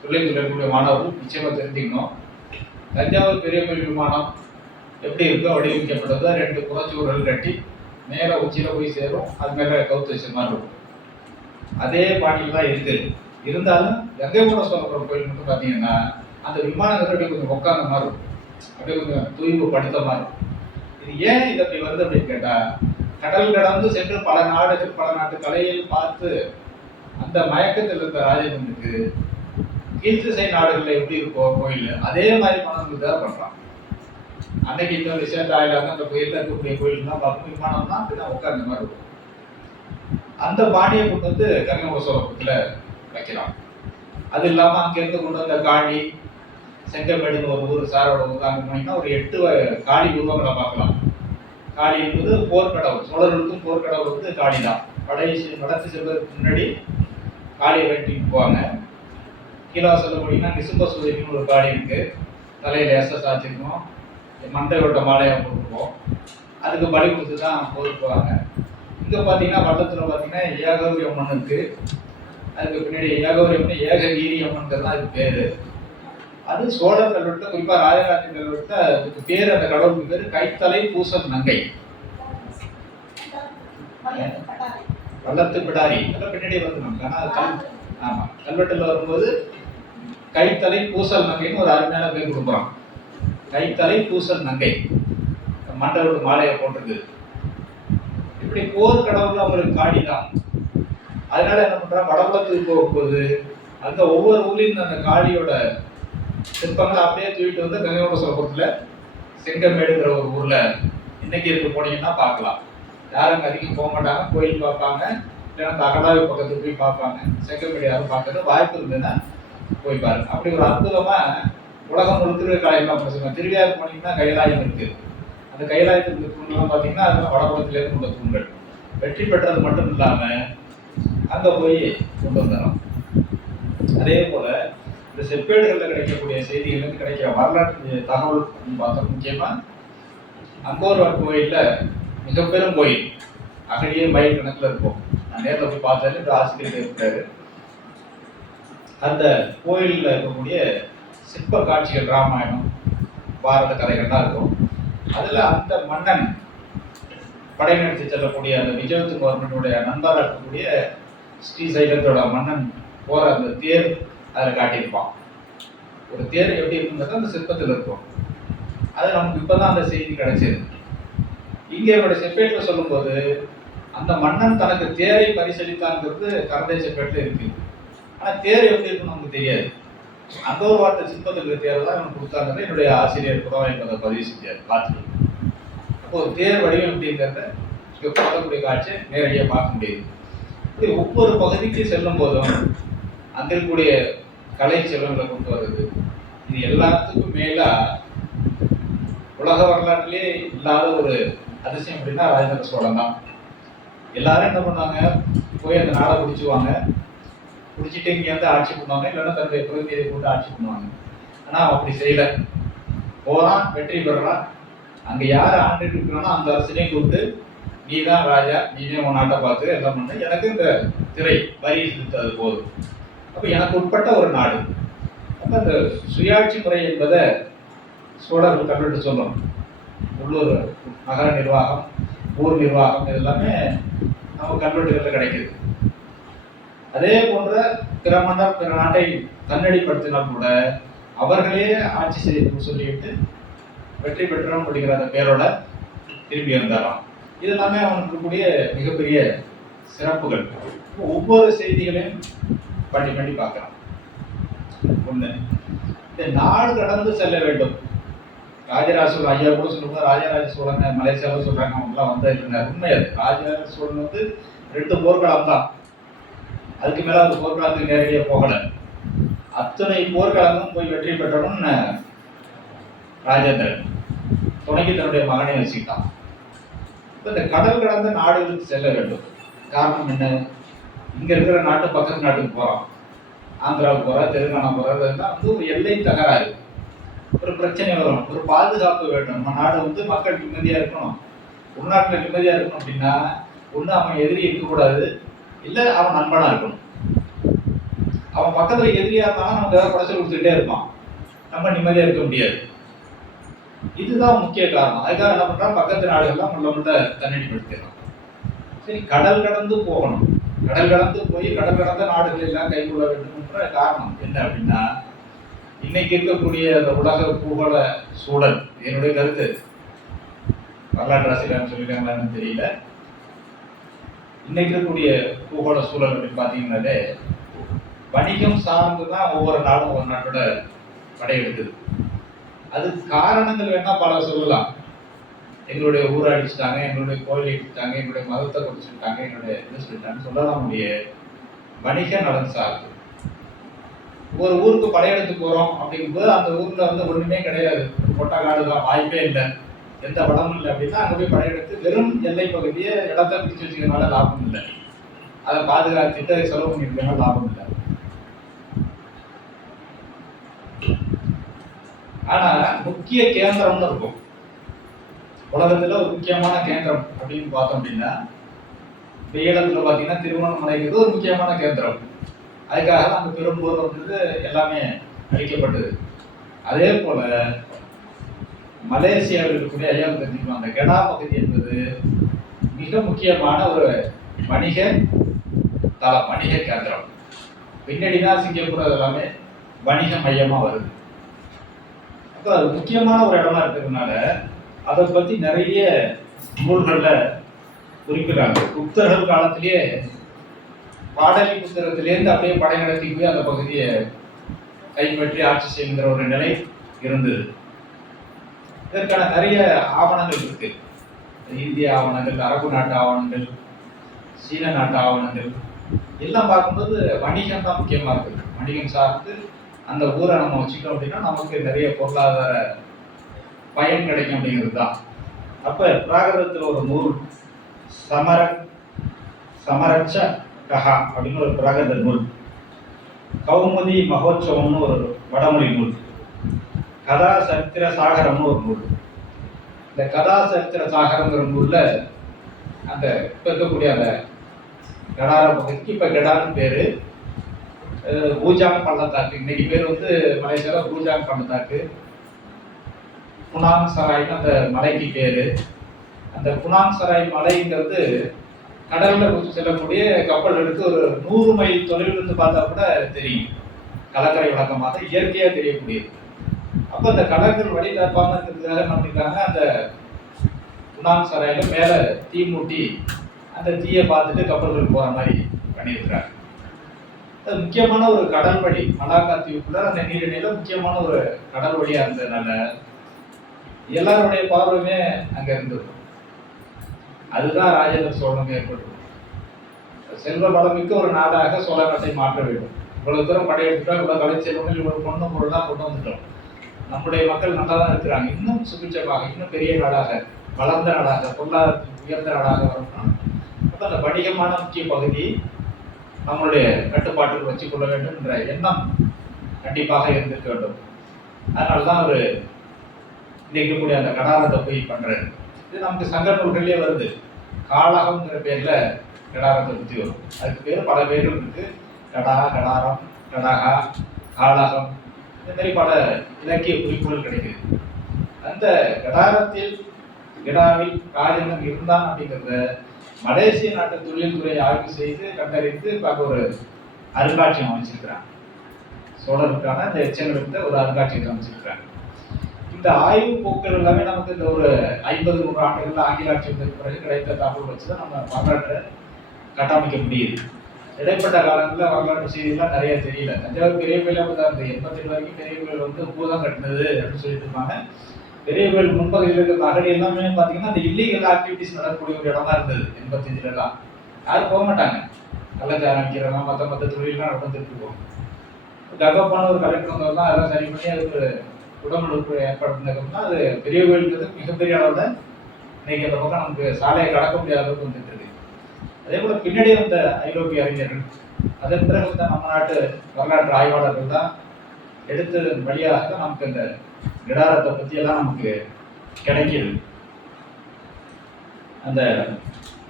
தொழில்துறை இருக்கக்கூடிய மாணவர்கள் நிச்சயமா தெரிஞ்சுக்கணும். தஞ்சாவூர் பெரிய கோயில் விமானம் எப்படி இருக்கோ வடிவமைக்கப்பட்டது. 2 புறச்சுவர்கள் கட்டி மேல உச்சியில போய் சேரும், அது மேல கவுத்து வச்ச மாதிரி இருக்கும். அதே பாட்டில் தான் இருக்கு. இருந்தாலும் கங்கைகொண்ட சோழபுரம் கோயில் மட்டும் பார்த்தீங்கன்னா அந்த விமானம் அப்படியே கொஞ்சம் உட்கார்ந்த மாதிரி இருக்கும், அப்படியே கொஞ்சம் தூய்வு படுத்த மாதிரி இருக்கும். இது ஏன் இது அப்படி வருது அப்படின்னு கேட்டா, கடல் கடந்து சென்று பல நாடுகள் பல நாட்டு கலையில் பார்த்து அந்த மயக்கத்தில் இருந்த ராஜேந்திரனுக்கு கீழ்த்திசை நாடுகளில் எப்படி இருக்கும் கோயில் அதே மாதிரி பணம் தான் பண்றான். அன்னைக்கு இந்த ரிசர்ட் ஆயிலாங்க அந்த கோயிலில் இருக்கக்கூடிய கோயில்லாம் பார்க்கும் விமானம் தான் அப்படிதான் உட்கார்ந்த மாதிரி இருக்கும். அந்த பாணியை கொண்டு வந்து கங்கமசோலபுரத்தில் வைக்கிறான். அது இல்லாமல் அங்கேருந்து கொண்டு வந்த காளி செங்கமேடுன்னு ஒரு ஊர் சாரோட ஊர் அங்கே போனீங்கன்னா ஒரு 8 காளி உருவங்களை பார்க்கலாம். காளி என்பது போர்க்கடவுள், சோழர்களுக்கும் போர்க்கடவுள் வந்து காளி தான். வளர்ச்சி செல்வதற்கு முன்னாடி காளியை வெட்டிட்டு போவாங்க. கீழே சொல்ல போனீங்கன்னா நிசும்ப சூரியன்னு ஒரு காளி இருக்கு. தலையில் ஏச சாச்சிருக்கோம், மண்டையோட்ட மாலையா போட்டுருவோம். அதுக்கு பலி கொடுத்து தான் போருக்கு போவாங்க. இங்கே பார்த்தீங்கன்னா வட்டத்தில் பார்த்தீங்கன்னா ஏகௌரி அம்மன் இருக்கு. அதுக்கு பின்னாடி ஏகௌரி அம்மன் ஏககீரி அம்மன்கிறது தான் அதுக்கு பேர். அது சோழர் கல்வெட்டு, குறிப்பாக ராஜராஜன் கல்வெட்டு அதுக்கு பேர், அந்த கடவுளுக்கு பேர் கைத்தலை பூசல் நங்கை, வல்லத்து பிடாரி. அதெல்லாம் பின்னாடி வந்து நமக்கு ஆமாம் கல்வெட்டில் வரும்போது கைத்தலை பூசல் நங்கைன்னு ஒரு அருமையான பேர் கொடுக்குறோம். கைத்தலை பூசல் நங்கை, மண்டலோட மாலையை போட்டிருக்கு. இப்படி போர் கடவுள் அவங்களுக்கு காடி தான். அதனால என்ன பண்றாங்க, வடபுலத்துக்கு போகும்போது அந்த ஒவ்வொரு ஊர்லேயும் அந்த காளியோட சிற்பங்களை அப்படியே தூக்கிட்டு வந்து கங்கமசோலபுரத்துல செங்கமேடுங்கிற ஒரு ஊர்ல இன்னைக்கு இருக்கு போனீங்கன்னா பார்க்கலாம். யாரும் அதிகம் போக மாட்டாங்க, கோயில் பார்ப்பாங்க, இல்லைன்னா தகடாவி பக்கத்துக்கு போய் பார்ப்பாங்க. செங்கமேடு யாரும் பார்க்கறது வாய்ப்பு இருந்ததுன்னா போய் பாருங்க. அப்படி ஒரு அற்புதமா உலகம் முழுக்க கலையெல்லாம் பேசுவாங்க. திருவிழாவுக்கு போனீங்கன்னா கைலாயம் இருக்கு. அந்த கைலாயத்தில் இருக்க தூண்கள்லாம் பார்த்தீங்கன்னா அதெல்லாம் வடபுலத்திலேருந்து உள்ள தூண்கள். வெற்றி பெற்றது மட்டும் இல்லாம அங்க போய் கொண்டு வந்துடும். அதே போல இந்த செப்பேடுகளில் கிடைக்கக்கூடிய செய்திகளுக்கு கிடைக்கிற வரலாற்று தகவல் பார்த்தோம். முக்கியமா அங்கோர்வாட் கோயில்ல மிகப்பெரும் கோயில், அகடியே மைல் கணக்கில் இருக்கும். நான் நேரில் போய் பார்த்தாலே இந்த ஆசிரியர் இருக்காரு. அந்த கோயிலில் இருக்கக்கூடிய சிற்ப காட்சிகள், ராமாயணம் பாரத கதைகள்லாம் இருக்கும். அதில் அந்த மன்னன் படைநடத்தி செல்லக்கூடிய அந்த விஜயவர்மனுடைய நண்பராக இருக்கக்கூடிய ஸ்ரீசைலத்தோட மன்னன் போற அந்த தேர் அதில் காட்டியிருப்பான். ஒரு தேர் எப்படி இருக்குங்கிறது அந்த சிற்பத்தில் இருக்கும். அது நமக்கு இப்போதான் அந்த செய்தி கிடைச்சது. இங்கே என்னுடைய செப்பேட்டில் சொல்லும்போது அந்த மன்னன் தனக்கு தேரை பரிசளித்தாங்கிறது கரந்தை செப்பேட்டில் இருக்கு. ஆனால் தேர் எப்படி இருக்குன்னு நமக்கு தெரியாது. அந்த ஒரு வார்த்தை சிற்பத்துக்கு தேர் தான் எனக்கு கொடுத்தாங்கிறது என்னுடைய ஆசிரியர் கூட என்பதை பதிவு செஞ்சார் பார்த்து. அப்போ ஒரு தேர் வடிவம் எப்படிங்கிறத இங்கே பார்க்கக்கூடிய காட்சியை நேரடியாக பார்க்க முடியுது. இப்படி ஒவ்வொரு பகுதிக்கு செல்லும் போதும் அங்கே இருக்கக்கூடிய கலை செல்வங்களை கொண்டு வருது. இது எல்லாத்துக்கும் மேல உலக வரலாற்றிலே இல்லாத ஒரு அதிசயம் அப்படின்னா ராஜேந்திர சோழன் தான். எல்லாரும் என்ன பண்ணுவாங்க, போய் அந்த நாடை பிடிச்சுவாங்க, பிடிச்சிட்டு இங்கே வந்து ஆட்சி பண்ணுவாங்க, இல்லைன்னா தன்னுடைய பிரதிநிதியை போட்டு ஆட்சி பண்ணுவாங்க. ஆனால் அப்படி செய்யல. போகிறான், வெற்றி பெறான். அங்கே யார் ஆண்டுட்டு இருக்கிறானோ அந்த அரசனையும் கூப்பிட்டு, நீ தான் ராஜா, நீனே உன் நாட்டை பார்த்து எல்லாம் பண்ண, எனக்கு இந்த திரை வரி செலுத்தது போதும். அப்போ எனக்கு உட்பட்ட ஒரு நாடு. அப்போ அந்த சுயாட்சி முறை என்பதை சோழர்கள் கல்வெட்டு சொல்லும். உள்ளூர் நகர நிர்வாகம், ஊர் நிர்வாகம், இது எல்லாமே நம்ம கல்வெட்டுகளில் கிடைக்குது. அதே போன்ற பிற மன்னர் பிற நாட்டை தன்னடிப்படுத்தினால் கூட அவர்களே ஆட்சி செய்ய சொல்லிட்டு வெற்றி பெற்றோம் அப்படிங்கிற அந்த பேரோட திரும்பி வந்தாராம். இது எல்லாமே அவனுக்கு இருக்கக்கூடிய மிகப்பெரிய சிறப்புகள். ஒவ்வொரு செய்திகளையும் பண்ணி பண்ணி பார்க்கலாம். ஒண்ணு, இந்த நாடு கடந்து செல்ல வேண்டும். ராஜராஜ சோழன் ஐயா கூட சொல்லுவாங்க, ராஜராஜ சோழன் மலேசியாவில் சொல்றாங்க, அவங்களாம் வந்தா இல்லைங்க. உண்மை அது. ராஜராஜ சோழன் வந்து 2 போர்க்களம் தான், அதுக்கு மேல அந்த போர்க்களத்துக்கு நேரடியாக போகல. அத்தனை போர்க்களமும் போய் வெற்றி பெற்றணும்னு ராஜேந்திரன் துணைக்கு தன்னுடைய மகனை வச்சுக்கிட்டான். இப்போ இந்த கடல் கடந்த நாடுகளுக்கு செல்ல வேண்டும். காரணம் என்ன, இங்க இருக்கிற நாட்டு பக்கத்து நாட்டுக்கு போறோம், ஆந்திராவுக்கு போற, தெலுங்கானா போறதுலாம் வந்து ஒரு எல்லை தகராறு, ஒரு பிரச்சனை வரும், ஒரு பாதுகாப்பு வேண்டும். நம்ம நாடு வந்து மக்கள் நிம்மதியா இருக்கணும், உள்நாட்டில் நிம்மதியா இருக்கணும் அப்படின்னா ஒண்ணு அவன் எதிரி இருக்கக்கூடாது, இல்லை அவன் நண்பனா இருக்கணும். அவன் பக்கத்துல எதிரியா இருந்தாலும் நமக்கு ஏதாவது குறைச்சல் கொடுத்துக்கிட்டே இருப்பான், நம்ம நிம்மதியா இருக்க முடியாது. இதுதான் முக்கிய காரணம். அதுக்காக என்ன பண்றான், பக்கத்து நாடுகள்லாம் முள்ள தண்ணடிப்படுத்திடலாம். சரி, கடல் கடந்து போகணும். கடல் கடந்து போய் கடல் கடந்த நாடுகள் எல்லாம் கைகொள்ள வேண்டும்ன்ற காரணம் என்ன அப்படின்னா, இன்னைக்கு இருக்கக்கூடிய அந்த உலக பூகோள சூழல், என்னுடைய கருத்து, வரலாற்று ஆசிரியர் சொல்லியிருக்காங்களான்னு தெரியல, இன்னைக்கு இருக்கக்கூடிய பூகோள சூழல் அப்படின்னு பார்த்தீங்கன்னாலே வணிகம் சார்ந்து தான் ஒவ்வொரு நாடும் ஒரு நாட்டோட படையெடுக்குது. அதுக்கு காரணங்கள் வேணா பல சொல்லலாம். எங்களுடைய ஊரை அடிச்சுட்டாங்க, எங்களுடைய கோயிலை அடிச்சுட்டாங்க, எங்களுடைய மதத்தை குடிச்சுட்டாங்க, என்னுடைய இது சொல்லிட்டாங்க சொல்லலாம். முடிய வணிக நலன் சார்ந்து ஒரு ஊருக்கு படையெடுத்து போறோம் அப்படிங்கும்போது அந்த ஊர்ல வந்து ஒண்ணுமே கிடையாது, கொட்டை காடு தான், வாய்ப்பே இல்லை, எந்த வளமும் இல்லை அப்படின்னா அங்கே போய் படையெடுத்து வெறும் எல்லை பகுதியை இடத்தை பிடிச்சி வச்சுக்கிறதுனால லாபம் இல்லை, அதை பாதுகாத்துட்டு செலவு பண்ணிருக்கனால லாபம் இல்லை. ஆனா முக்கிய கேந்திரம்னு இருக்கும் உலகத்துல, ஒரு முக்கியமான கேந்திரம் அப்படின்னு பார்த்தோம் அப்படின்னா ஈழத்துல பாத்தீங்கன்னா திருவண்ணாமலைங்கிறது ஒரு முக்கியமான கேந்திரம். அதுக்காக தான் அந்த பெரும்போர் வந்து எல்லாமே அழிக்கப்பட்டது. அதே போல மலேசியாவில் இருக்கக்கூடிய ஐயா தெரிஞ்சுக்கணும், அந்த கெடா பகுதி என்பது மிக முக்கியமான ஒரு வணிக தளம், வணிக கேந்திரம். பின்னாடிதான் சிங்கப்பூர் எல்லாமே வணிக மையமா வருது. அப்போ அது முக்கியமான ஒரு இடமா இருக்கிறதுனால அதை பத்தி நிறைய நூல்கள்ல குறிப்பிடுறாங்க. புத்தர்கள் காலத்திலேயே பாடலி புத்தகத்திலேருந்து அப்படியே படை நடத்தி போய் அந்த பகுதியை கைப்பற்றி ஆட்சி செய்கின்ற ஒரு நிலை இருந்தது. இதற்கான நிறைய ஆவணங்கள் இருக்கு. இந்திய ஆவணங்கள், அரபு நாட்டு ஆவணங்கள், சீன நாட்டு ஆவணங்கள் எல்லாம் பார்க்கும்போது வணிகம் தான் முக்கியமா இருக்குது. வணிகம் சார்ந்து அந்த ஊரை நம்ம வச்சுட்டோம் அப்படின்னா நமக்கு நிறைய பொருளாதார பயன் கிடைக்கும் அப்படிங்கிறது தான். அப்ப பிராகிருதத்தில் ஒரு நூல் சமரட்ச கஹா அப்படின்னு ஒரு பிராகிருத நூல், கௌமுதி மகோத்சவம்னு ஒரு வடமொழி நூல், கதா சரித்திர சாகரம்னு ஒரு நூல். இந்த கதா சரித்திர சாகரங்கிற நூல்ல அந்த இப்ப இருக்கக்கூடிய அந்த கடார பகுதிக்கு இப்ப கெடான்னு பேரு, பூஜாங் பள்ளத்தாக்கு, இன்னைக்கு பேர் வந்து மலேசியால பூஜாங் பள்ளத்தாக்கு, புனாங் சராய்னு அந்த மலைக்கு பேரு. அந்த புனாங் சராய் மலைங்கிறது கடல்ல செல்லக்கூடிய கப்பல் எடுத்து ஒரு 100 மைல் தொலைவில் இருந்து பார்த்தா கூட தெரியும், கடற்கரை வழக்கமாக இயற்கையா தெரியக்கூடியது. அப்ப அந்த கடற்கரை வழி தப்பாம இருக்கிறதுக்காக என்ன பண்ணிருக்காங்க, அந்த புனாங் சராயில மேல தீ மூட்டி அந்த தீயை பார்த்துட்டு கப்பல்கள் போற மாதிரி பண்ணியிருக்கிறாங்க. அது முக்கியமான ஒரு கடல் வழி, மலாக்கா தீவுக்குள்ள அந்த நீரிணையில முக்கியமான ஒரு கடல் வழியா இருந்ததுனால எல்லாருடைய பார்வையுமே அங்க இருந்தது. அதுதான் ராஜேந்திர சோழனுக்கு ஏற்பட்டது. செல்வ வளமிக்க ஒரு நாடாக சோழ நாட்டை மாற்ற வேண்டும். இவ்வளவு தூரம் படையெடுத்துட்டோம், இவ்வளவு கலை செல்வங்கள், இவ்வளவு பொண்ணு பொருள்லாம் கொண்டு வந்துட்டோம், நம்முடைய மக்கள் நல்லா தான் இருக்கிறாங்க, இன்னும் சுபிட்சமாக இன்னும் பெரிய நாடாக, வளர்ந்த நாடாக, பொருளாதாரத்தில் உயர்ந்த நாடாக வரணும். அப்ப அந்த வணிகமான முக்கிய பகுதி நம்மளுடைய கட்டுப்பாட்டுக்கு வச்சுக் கொள்ள வேண்டும் என்ற எண்ணம் கண்டிப்பாக இருந்திருக்க வேண்டும். அதனாலதான் ஒரு இருக்கக்கூடிய அந்த கடாரத்தை போய் பண்றாரு. இது நமக்கு சங்க நூல்களே வருது. காளகம்ங்கிற பேர்ல கடாரத்தை பற்றி வரும். அதுக்கு பேர் பல பேர்கள் இருக்கு. கடா, கடாரம், கடகா, காளகம், இந்த மாதிரி பல இலக்கிய குறிப்புகள் கிடைக்குது. அந்த கடாரத்தில் கெடாவில் காரியங்கள் இருந்தான் அப்படிங்கிறத மலேசிய நாட்டு தொழில்துறை ஆய்வு செய்து கண்டறிந்து பார்க்க ஒரு அருங்காட்சியகம் அமைச்சிருக்கிறாங்க. சோழருக்கான இந்த எச்சங்களுக்கு ஒரு அருங்காட்சியகம் அமைச்சிருக்கிறாங்க. இந்த ஆய்வு போக்கள் எல்லாமே நமக்கு இந்த ஒரு 50-100 ஆண்டுகள் ஆங்கில ஆட்சியத்துக்கு பிறகு கிடைத்த தகவல் வச்சுதான் நம்ம வரலாற்றை கட்டமைக்க முடியுது. இடைப்பட்ட காலங்களில் வரலாற்று செய்திகள்லாம் நிறைய தெரியல. தஞ்சாவூர் பெரிய கோயில் அப்படிதான் இருந்தது. 87 வரைக்கும் பெரிய கோயில் வந்து பூதான் கட்டினது அப்படின்னு சொல்லிட்டு இருப்பாங்க. பெரிய கோயில் முன்பகுதியில் இருக்கிற அகடி எல்லாமே பார்த்தீங்கன்னா அந்த இல்லீகல் ஆக்டிவிட்டிஸ் நடக்கக்கூடிய ஒரு இடமா இருந்தது. 85 யாரும் போக மாட்டாங்க. கள்ளச்சாரம் விற்கிறவங்க மற்ற தொழிலாம் நடந்துட்டு இருக்கோம். கர்ப்பமான ஒரு கலெக்டர் வந்தவர் தான் அதெல்லாம் சரி பண்ணி அதுக்கு உடம்புக்கு ஏற்பாடு பண்ணதுன்னா அது பெரிய கோயிலுங்கிறது மிகப்பெரிய அளவில் இன்னைக்கு அந்த பக்கம் நமக்கு சாலையை கடக்க முடியாத அளவுக்கு வந்துட்டு இருக்கு. அதே போல பின்னாடி வந்த ஐரோப்பிய அறிஞர்கள், அதன் பிறகு வந்த நம்ம நாட்டு வரலாற்று ஆய்வாளர்கள் தான் எடுத்ததன் வழியாக தான் நமக்கு இந்த கடாரத்தை பத்தி எல்லாம் நமக்கு கிடைக்கிது. அந்த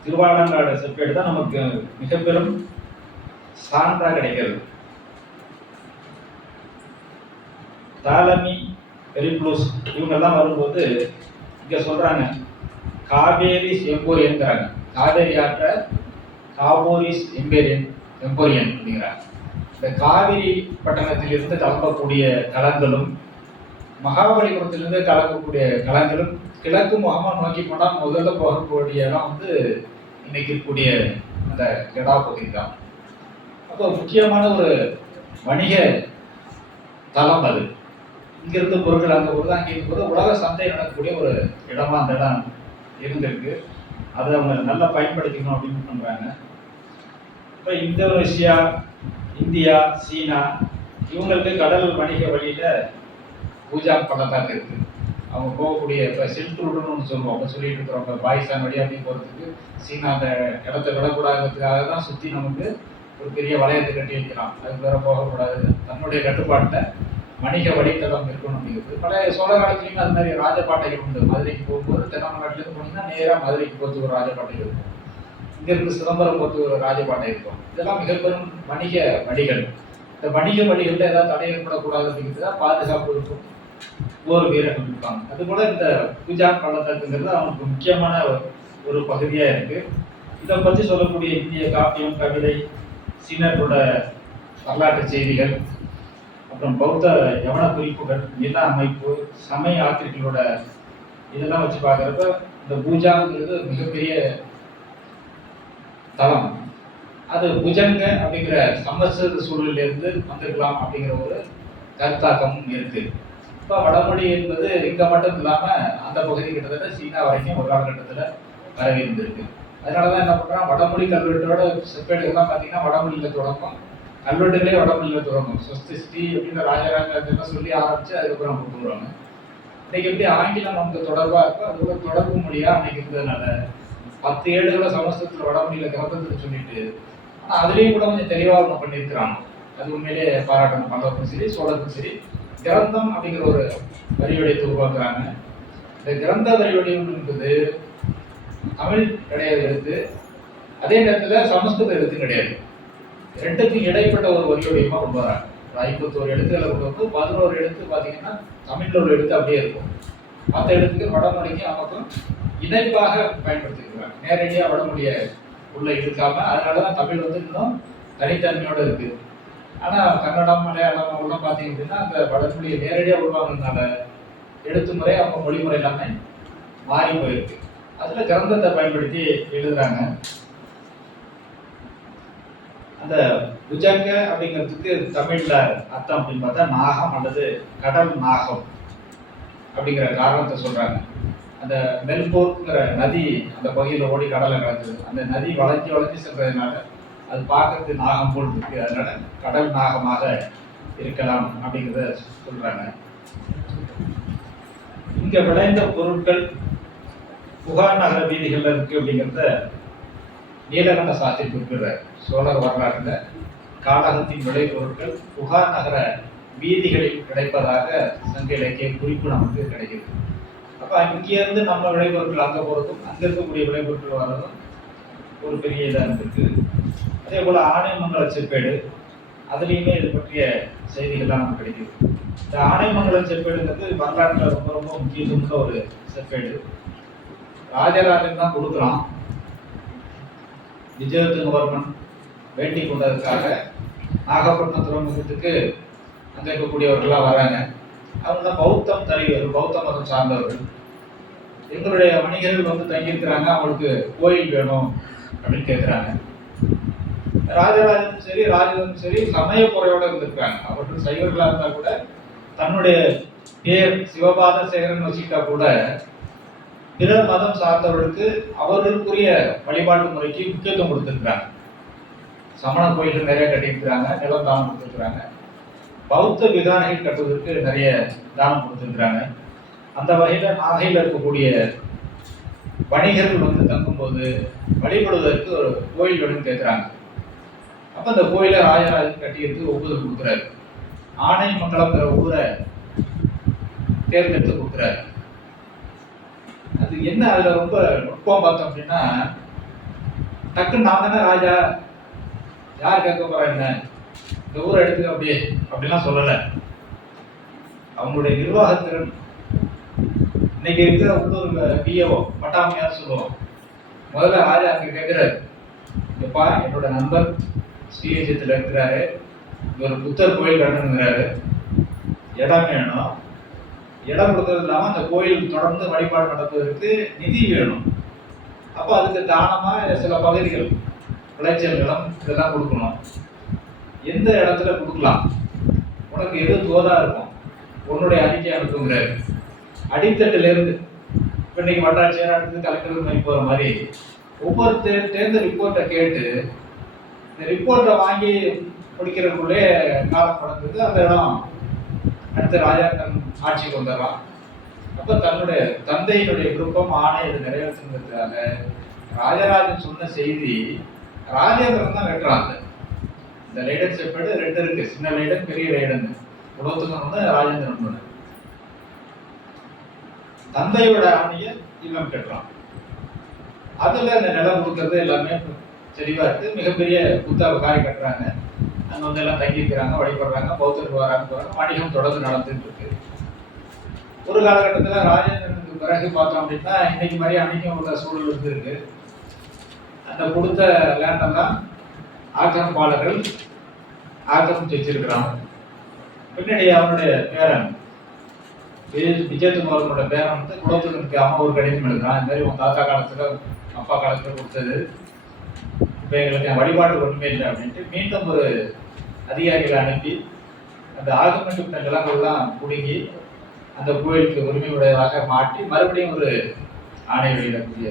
திருவாலங்காடு செப்பேடு தான் நமக்கு மிக பெரும் சான்றா கிடைக்கிறது. தாலமி, பெரிப்ளூஸ் இவங்கெல்லாம் வரும்போது இங்க சொல்றாங்க காவேரி எம்போரியன்ங்கிறாங்க. காவேரி ஆற்ற காபோரிஸ் எம்பேரியன் எம்போரியன் அப்படிங்கிறாங்க. இந்த காவிரி பட்டணத்திலிருந்து கிளம்பக்கூடிய கலங்களும் மகாபலிபுரத்திலிருந்து கலக்கக்கூடிய கலங்களும் கிழக்கு முகமா நோக்கி போனால் முதல்ல போகக்கூடிய இடம் வந்து இன்னைக்கு இருக்கக்கூடிய அந்த கெடா பகுதி தான். அப்போ முக்கியமான ஒரு வணிக தளம் அது. இங்கிருந்து பொருட்கள் அங்கே போகிறது, அங்கே இருக்கும்போது உலக சந்தை நடக்கக்கூடிய ஒரு இடமா அந்த இடம் இருந்திருக்கு. அதை அவங்க நல்லா பயன்படுத்திக்கணும் அப்படின்னு பண்ணுறாங்க. இப்போ இந்தோனேஷியா, இந்தியா, சீனா இவங்களுக்கு கடல் வணிக வழியில் பூஜாங் பள்ளத்தாக்கு இருக்குது. அவங்க போகக்கூடிய இப்போ சில்க் ரூட்னு ஒன்று சொல்லுவோம், அப்போ சொல்லிட்டு இருக்கிறோம். இப்போ பாகிஸ்தான் வழியாக அப்படி போகிறதுக்கு சீனா அந்த இடத்த விடக்கூடாதுக்காக தான் சுற்றி நமக்கு ஒரு பெரிய வளையத்தை கட்டி வைக்கலாம். அதுக்கு வேற போகக்கூடாது, தன்னுடைய கட்டுப்பாட்டில் வணிக வழித்தடம் இருக்கணும் அப்படிங்கிறது. பழைய சோழ காலத்துலையுமே அது மாதிரி ராஜபாட்டைகள் உண்டு. மதுரைக்கு போகும்போது தென்னமநாட்டிலேருந்து போனீங்கன்னா நேராக மதுரைக்கு போகிறது ஒரு ராஜபாட்டைகள் இருக்கும், இங்கிருந்து சிதம்பரம் போகிறது ஒரு ராஜபாட்டை இருக்கும். இதெல்லாம் மிக பெரும் வணிக வழிகள். இந்த வணிக வழிகளில் ஏதாவது தடை ஏற்படக்கூடாது அப்படிங்கிறது தான் பாதுகாப்பு இருக்கும், போர் வீரர்கள் இருப்பாங்க. அதுபோல இந்த பூஜாங் பள்ளத்தாக்குங்கிறது அவங்களுக்கு முக்கியமான ஒரு பகுதியாக இருக்கு. இதை பற்றி சொல்லக்கூடிய இந்திய காப்பியம், கவிதை, சீனர்களோட வரலாற்று செய்திகள், அப்புறம் பௌத்த யவன குறிப்புகள், நில அமைப்பு, சமய யாத்திரிகளோட இதெல்லாம் வச்சு பார்க்குறப்ப இந்த பூஜாங்கிறது மிகப்பெரிய தளம். அது புஜங்க அப்படிங்கிற சமஸ்கிருத சூழலிலிருந்து வந்திருக்கலாம் அப்படிங்கிற ஒரு கருத்தாக்கமும் இருக்கு. இப்போ வடமொழி என்பது இங்கே மட்டும் இல்லாமல் அந்த பகுதி கிட்டத்தட்ட சீனா வரைக்கும் ஒரு காலகட்டத்தில் பரவி இருந்திருக்கு. அதனால தான் என்ன பண்ணுறான், வடமொழி கல்வெட்டோட செப்பேடுகள்லாம் பார்த்தீங்கன்னா வடமொழியில் தொடங்கும், கல்வெட்டுகளே வடமொழியில் தொடங்கும். ஸ்வஸ்தி அப்படின்ற ராஜராஜ சொல்லி ஆரம்பித்து அதுக்கப்புறம் கொண்டு வருவாங்க. இன்னைக்கு எப்படி ஆங்கிலம் நமக்கு தொடர்பாக இருக்கோ அது கூட தொடர்பு மொழியாக அன்னைக்கு இருந்ததுனால 10 ஏடுகளை சமஸ்கிருதத்தில் வடமொழியில் கிரந்தத்தில் சொல்லிட்டு, ஆனால் அதுலேயும் கூட கொஞ்சம் தெளிவாக ஒன்று பண்ணியிருக்கிறாங்க. அது உண்மையிலே பாராட்டணும். பல்லவருக்கும் சரி சோழருக்கும் சரி கிரந்தம் அப்படிங்கிற ஒரு வரிவடையத்தை உருவாக்குறாங்க. இந்த கிரந்த வரிவடிவம் என்பது தமிழ் கிடையாது எழுத்து, அதே நேரத்தில் சமஸ்கிருத எழுத்து கிடையாது. ரெண்டுக்கும் இடைப்பட்ட ஒரு வரிவடிவமாக கொண்டு வராங்க. 51 எழுத்துக்களை கொண்டு வந்து 11 எழுத்து பார்த்தீங்கன்னா தமிழில் ஒரு எழுத்து அப்படியே இருக்கும். மற்ற எழுத்துக்கு வடமொழிக்கு நமக்கும் இணைப்பாக பயன்படுத்திக்கிறாங்க. நேரடியாக வடமொழியை உள்ள இழுக்காம, அதனால தான் தமிழ் வந்து இன்னும் தனித்தன்மையோடு இருக்குது. ஆனால் கன்னடம், மலையாளம் அவங்களாம் பார்த்தீங்க அப்படின்னா அந்த வடமொழியை நேரடியாக உருவாக்குறதுனால எழுத்து முறை அவங்க மொழிமுறை எல்லாமே மாறி போயிருக்கு. அதில் கிரந்தத்தை பயன்படுத்தி எழுதுறாங்க. அந்த புஜங்க அப்படிங்கிறதுக்கு தமிழில் அர்த்தம் அப்படின்னு பார்த்தா நாகம் அல்லது கடல் நாகம் அப்படிங்கிற காரணத்தை சொல்கிறாங்க. அந்த மெல்போர்ங்கிற நதி அந்த பகுதியில் ஓடி கடலை கலக்குது. அந்த நதி வளைஞ்சி வளைஞ்சி சென்றதுனால அது பார்க்கறது நாகம் போல் இருக்கு, அதனால கடல் நாகமாக இருக்கலாம் அப்படிங்கிறத சொல்றாங்க. இங்க விளைந்த பொருட்கள் புகார் நகர வீதிகள்ல இருக்கு அப்படிங்கிறத நீலகண்ட சாஸ்திரி குறிப்பிடுறார். சோழர் வரலாறுல காடகத்தின் விளைபொருட்கள் புகார் நகர வீதிகளில் கிடைப்பதாக சங்க இலக்கிய குறிப்பு நமக்கு கிடைக்குது. அப்ப இங்கிருந்து நம்ம விளைபொருட்கள் அங்க போறதும் அங்க இருக்கக்கூடிய விளைபொருட்கள் வர்றதும் ஒரு பெரிய இதாக இருந்திருக்கு. அதே போல் ஆனைமங்கல செப்பேடு, அதுலேயுமே இது பற்றிய செய்திகள்லாம் நமக்கு கிடைக்குது. இந்த ஆனைமங்கல செப்பேடுங்கிறது வரலாற்றில் ரொம்ப ரொம்ப முக்கியத்துவமுள்ள ஒரு செப்பேடு. ராஜராஜன் தான் கொடுக்குறான். விஜயதுங்கவர்மன் வேண்டி கொண்டதுக்காக நாகப்பட்டினம் துறைமுகத்துக்கு அங்கே இருக்கக்கூடியவர்கள்லாம் வராங்க. அவங்க பௌத்தம் தலைவர், பௌத்த மதம் சார்ந்தவர்கள். எங்களுடைய வணிகர்கள் வந்து தங்கியிருக்கிறாங்க, அவங்களுக்கு கோயில் வேணும் அப்படின்னு கேட்குறாங்க. ராஜராஜனும் சரி ராஜனும் சரி சமய குறையோட இருந்திருக்காங்க. அவர்கள் சைவர்களாக இருந்தால் கூட தன்னுடைய பேர் சிவபாத சேகரன் வச்சுக்கிட்டா கூட பிற மதம் சார்ந்தவர்களுக்கு அவர்களுக்குரிய வழிபாட்டு முறைக்கு முக்கியத்துவம் கொடுத்துருக்காங்க. சமண கோயில்கள் நிறைய கட்டியிருக்கிறாங்க, நிலம் தானம் கொடுத்துருக்குறாங்க. பௌத்த விகாரைகள் கட்டுவதற்கு நிறைய தானம் கொடுத்துருக்குறாங்க. அந்த வகையில் நாகையில் இருக்கக்கூடிய வணிகர்கள் வந்து தங்கும்போது வழிபடுவதற்கு ஒரு கோயில் வேணும்னு கேட்குறாங்க. அப்போ அந்த கோயிலை ராஜராஜன் கட்டியிருக்கு ஒப்புதல் கொடுக்குறாரு. ஆனைமங்கலங்கிற ஊரை தேர்ந்தெடுத்து கொடுக்குறாரு. அது என்ன அதில் ரொம்ப நுட்பம் பார்த்தோம் அப்படின்னா, டக்குன்னு நான் தானே ராஜா, யார் கேட்க போறா என்ன, இந்த ஊரை எடுத்துக்க அப்படியே அப்படிலாம் சொல்லலை. அவங்களுடைய நிர்வாகத்திறன். இன்னைக்கு இருக்கிற உள்ளூர் பிஏஓ பட்டாமையார் சொல்லுவோம். முதல்ல ராஜா அங்கே கேட்குறாரு, எப்பா என்னோட நண்பர் ஸ்ரீவிஜயத்தில் இருக்கிறாரு, ஒரு புத்தர் கோயில் கட்டணுங்கிறாரு, இடம் வேணும். இடம் கொடுக்கறது இல்லாமல் அந்த கோயில் தொடர்ந்து வழிபாடு நடப்பதற்கு நிதி வேணும். அப்போ அதுக்கு தானமாக சில பகுதிகள் விளைச்சல் நிலம் இதெல்லாம் கொடுக்கணும். எந்த இடத்துல கொடுக்கலாம், உனக்கு எது தோதா இருக்கும், உன்னுடைய அறிக்கை அனுப்புங்கிறாரு. அடித்தட்டுல இருந்து இப்போ இன்னைக்கு வட்டாட்சியர் அடுத்து கலெக்டர் மாதிரி போகிற மாதிரி ஒவ்வொரு தேர்ந்த ரிப்போர்ட்டை கேட்டு இந்த ரிப்போர்ட்டை வாங்கி முடிக்கிறதுக்குள்ளே காலம் நடந்தது. அந்த இடம் அடுத்த ராஜா தன் ஆட்சிக்கு வந்துடுறான். அப்போ தன்னுடைய தந்தையினுடைய விருப்பம் ஆணை அது நிறைவேற்றுங்கிறதுக்காக ராஜராஜன் சொன்ன செய்தி ராஜேந்திரன் தான் வெட்டுறாங்க. இந்த லைடன் செப்பேடு 2 இருக்கு, சின்ன லைடன் பெரிய லைடன். குலோத்துங்கன் ஒன்று, ராஜேந்திரன் ஒன்று. தந்தையோட ஆணையை இவன் கட்டுறான். அதுல இந்த நிலம் கொடுக்கறது எல்லாமே தெளிவா இருக்கு. மிகப்பெரிய புத்தாவை காரி கட்டுறாங்க. அங்க வந்து எல்லாம் தங்கிக்கிறாங்க, வழிபடுறாங்க, பௌத்தர்கள் வராங்க, வணிகம் தொடர்ந்து நடந்துட்டு இருக்கு. ஒரு காலகட்டத்துல ராஜேந்திரனுக்கு பிறகு பார்த்தோம் அப்படின்னா இன்னைக்கு மாதிரி அன்னைக்கும் உள்ள சூழல் இருக்கு. அந்த கொடுத்த லேண்டெல்லாம் ஆக்கிரமிப்பாளர்கள் ஆக்கிரமிச்சு வச்சிருக்கிறான். பின்னாடி அவனுடைய பேரன் விஜயகுமாரனோட பேரன் வந்து குலோத்துங்கனுக்கு அம்மா ஒரு கடிதம் எழுதுறான். இந்த மாதிரி உன் தாத்தா காலத்துல அப்பா காலத்துல கொடுத்தது, இப்போ எங்களுக்கு வழிபாடு ஒன்றுமே இல்லை அப்படின்ட்டு மீண்டும் ஒரு அதிகாரிகளை அனுப்பி அந்த ஆகமெண்ட் நிலங்கள்லாம் பிடுங்கி அந்த கோயிலுக்கு உரிமை உடையதாக மாற்றி மறுபடியும் ஒரு ஆணை வெளியிடக்கூடிய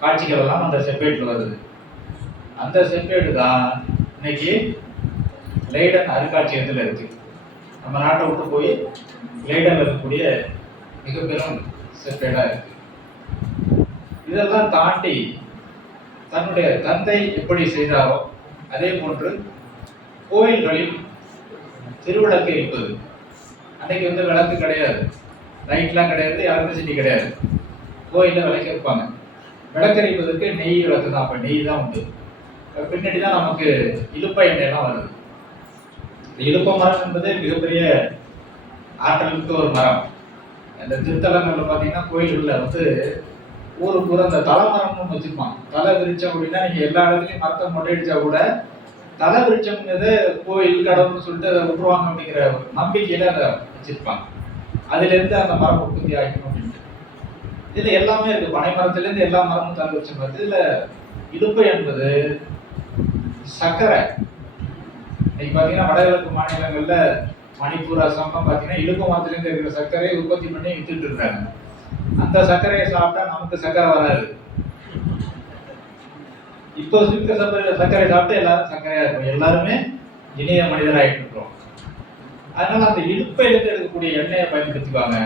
காட்சிகள் எல்லாம் அந்த செப்பேட்டில் வருது. அந்த செப்பேடு தான் இன்னைக்கு லைடன் அருங்காட்சியகத்தில் இருக்கு. நம்ம நாட்டை விட்டு போய் லைடன்ல இருக்கக்கூடிய மிக பெரும் செப்பேடா இருக்கு. இதெல்லாம் தாண்டி தன்னுடைய தந்தை எப்படி செய்தாரோ அதே போன்று கோயில்களில் திருவிளக்கு இருப்பது. அன்னைக்கு வந்து விளக்கு கிடையாது, லைட்லாம் கிடையாது, எலக்ட்ரிசிட்டி கிடையாது. கோயிலில் விளக்கு இருப்பாங்க. விளக்கரிப்பதற்கு நெய் விளக்கு தான். அப்போ நெய் தான் உண்டு. பின்னாடி தான் நமக்கு இலுப்ப எண்ணெய்லாம் வருது. இலுப்ப மரம் என்பது மிகப்பெரிய ஆற்றலுக்கு ஒரு மரம். அந்த திருத்தலங்களில் பார்த்தீங்கன்னா கோயில்களில் வந்து ஊருக்கு ஊர் அந்த தலைமரம்னு வச்சுருப்பாங்க. தலை விரிச்சம் அப்படின்னா நீங்கள் எல்லா இடத்துலையும் மரத்தை மொட்டையடிச்சா கூட தலை விரிச்சம்ங்கிறது கோயில் கடவுள்னு சொல்லிட்டு அதை விட்டுருவாங்க அப்படிங்கிற ஒரு நம்பிக்கையில அதை வச்சிருப்பாங்க. அதுலேருந்து அந்த மரம் உற்பத்தி ஆகிக்கணும் அப்படின்ட்டு இதில் எல்லாமே இருக்கு. பனை மரத்துலேருந்து எல்லா மரமும் தலை விரிச்சம் வருது. இதில் இலுப்பை என்பது சர்க்கரை. இன்னைக்கு பார்த்தீங்கன்னா வடகிழக்கு மாநிலங்களில் மணிப்பூர், அசாம்லாம் பார்த்தீங்கன்னா இலுப்பை மரத்துலேருந்து இருக்கிற சர்க்கரையை உற்பத்தி பண்ணி வித்துட்டு இருக்காங்க. அந்த சர்க்கரையை சாப்பிட்டா நமக்கு சர்க்கரை வராது. இப்போ சுத்த சர்க்கரை சாப்பிட்டு எல்லாரும் சர்க்கரையா இருக்கும், எல்லாருமே இணைய மனிதராகிட்டு இருக்கிறோம். அதனால அந்த இலுப்பையிலிருந்து எடுக்கக்கூடிய எண்ணெயை பயன்படுத்திக்குவாங்க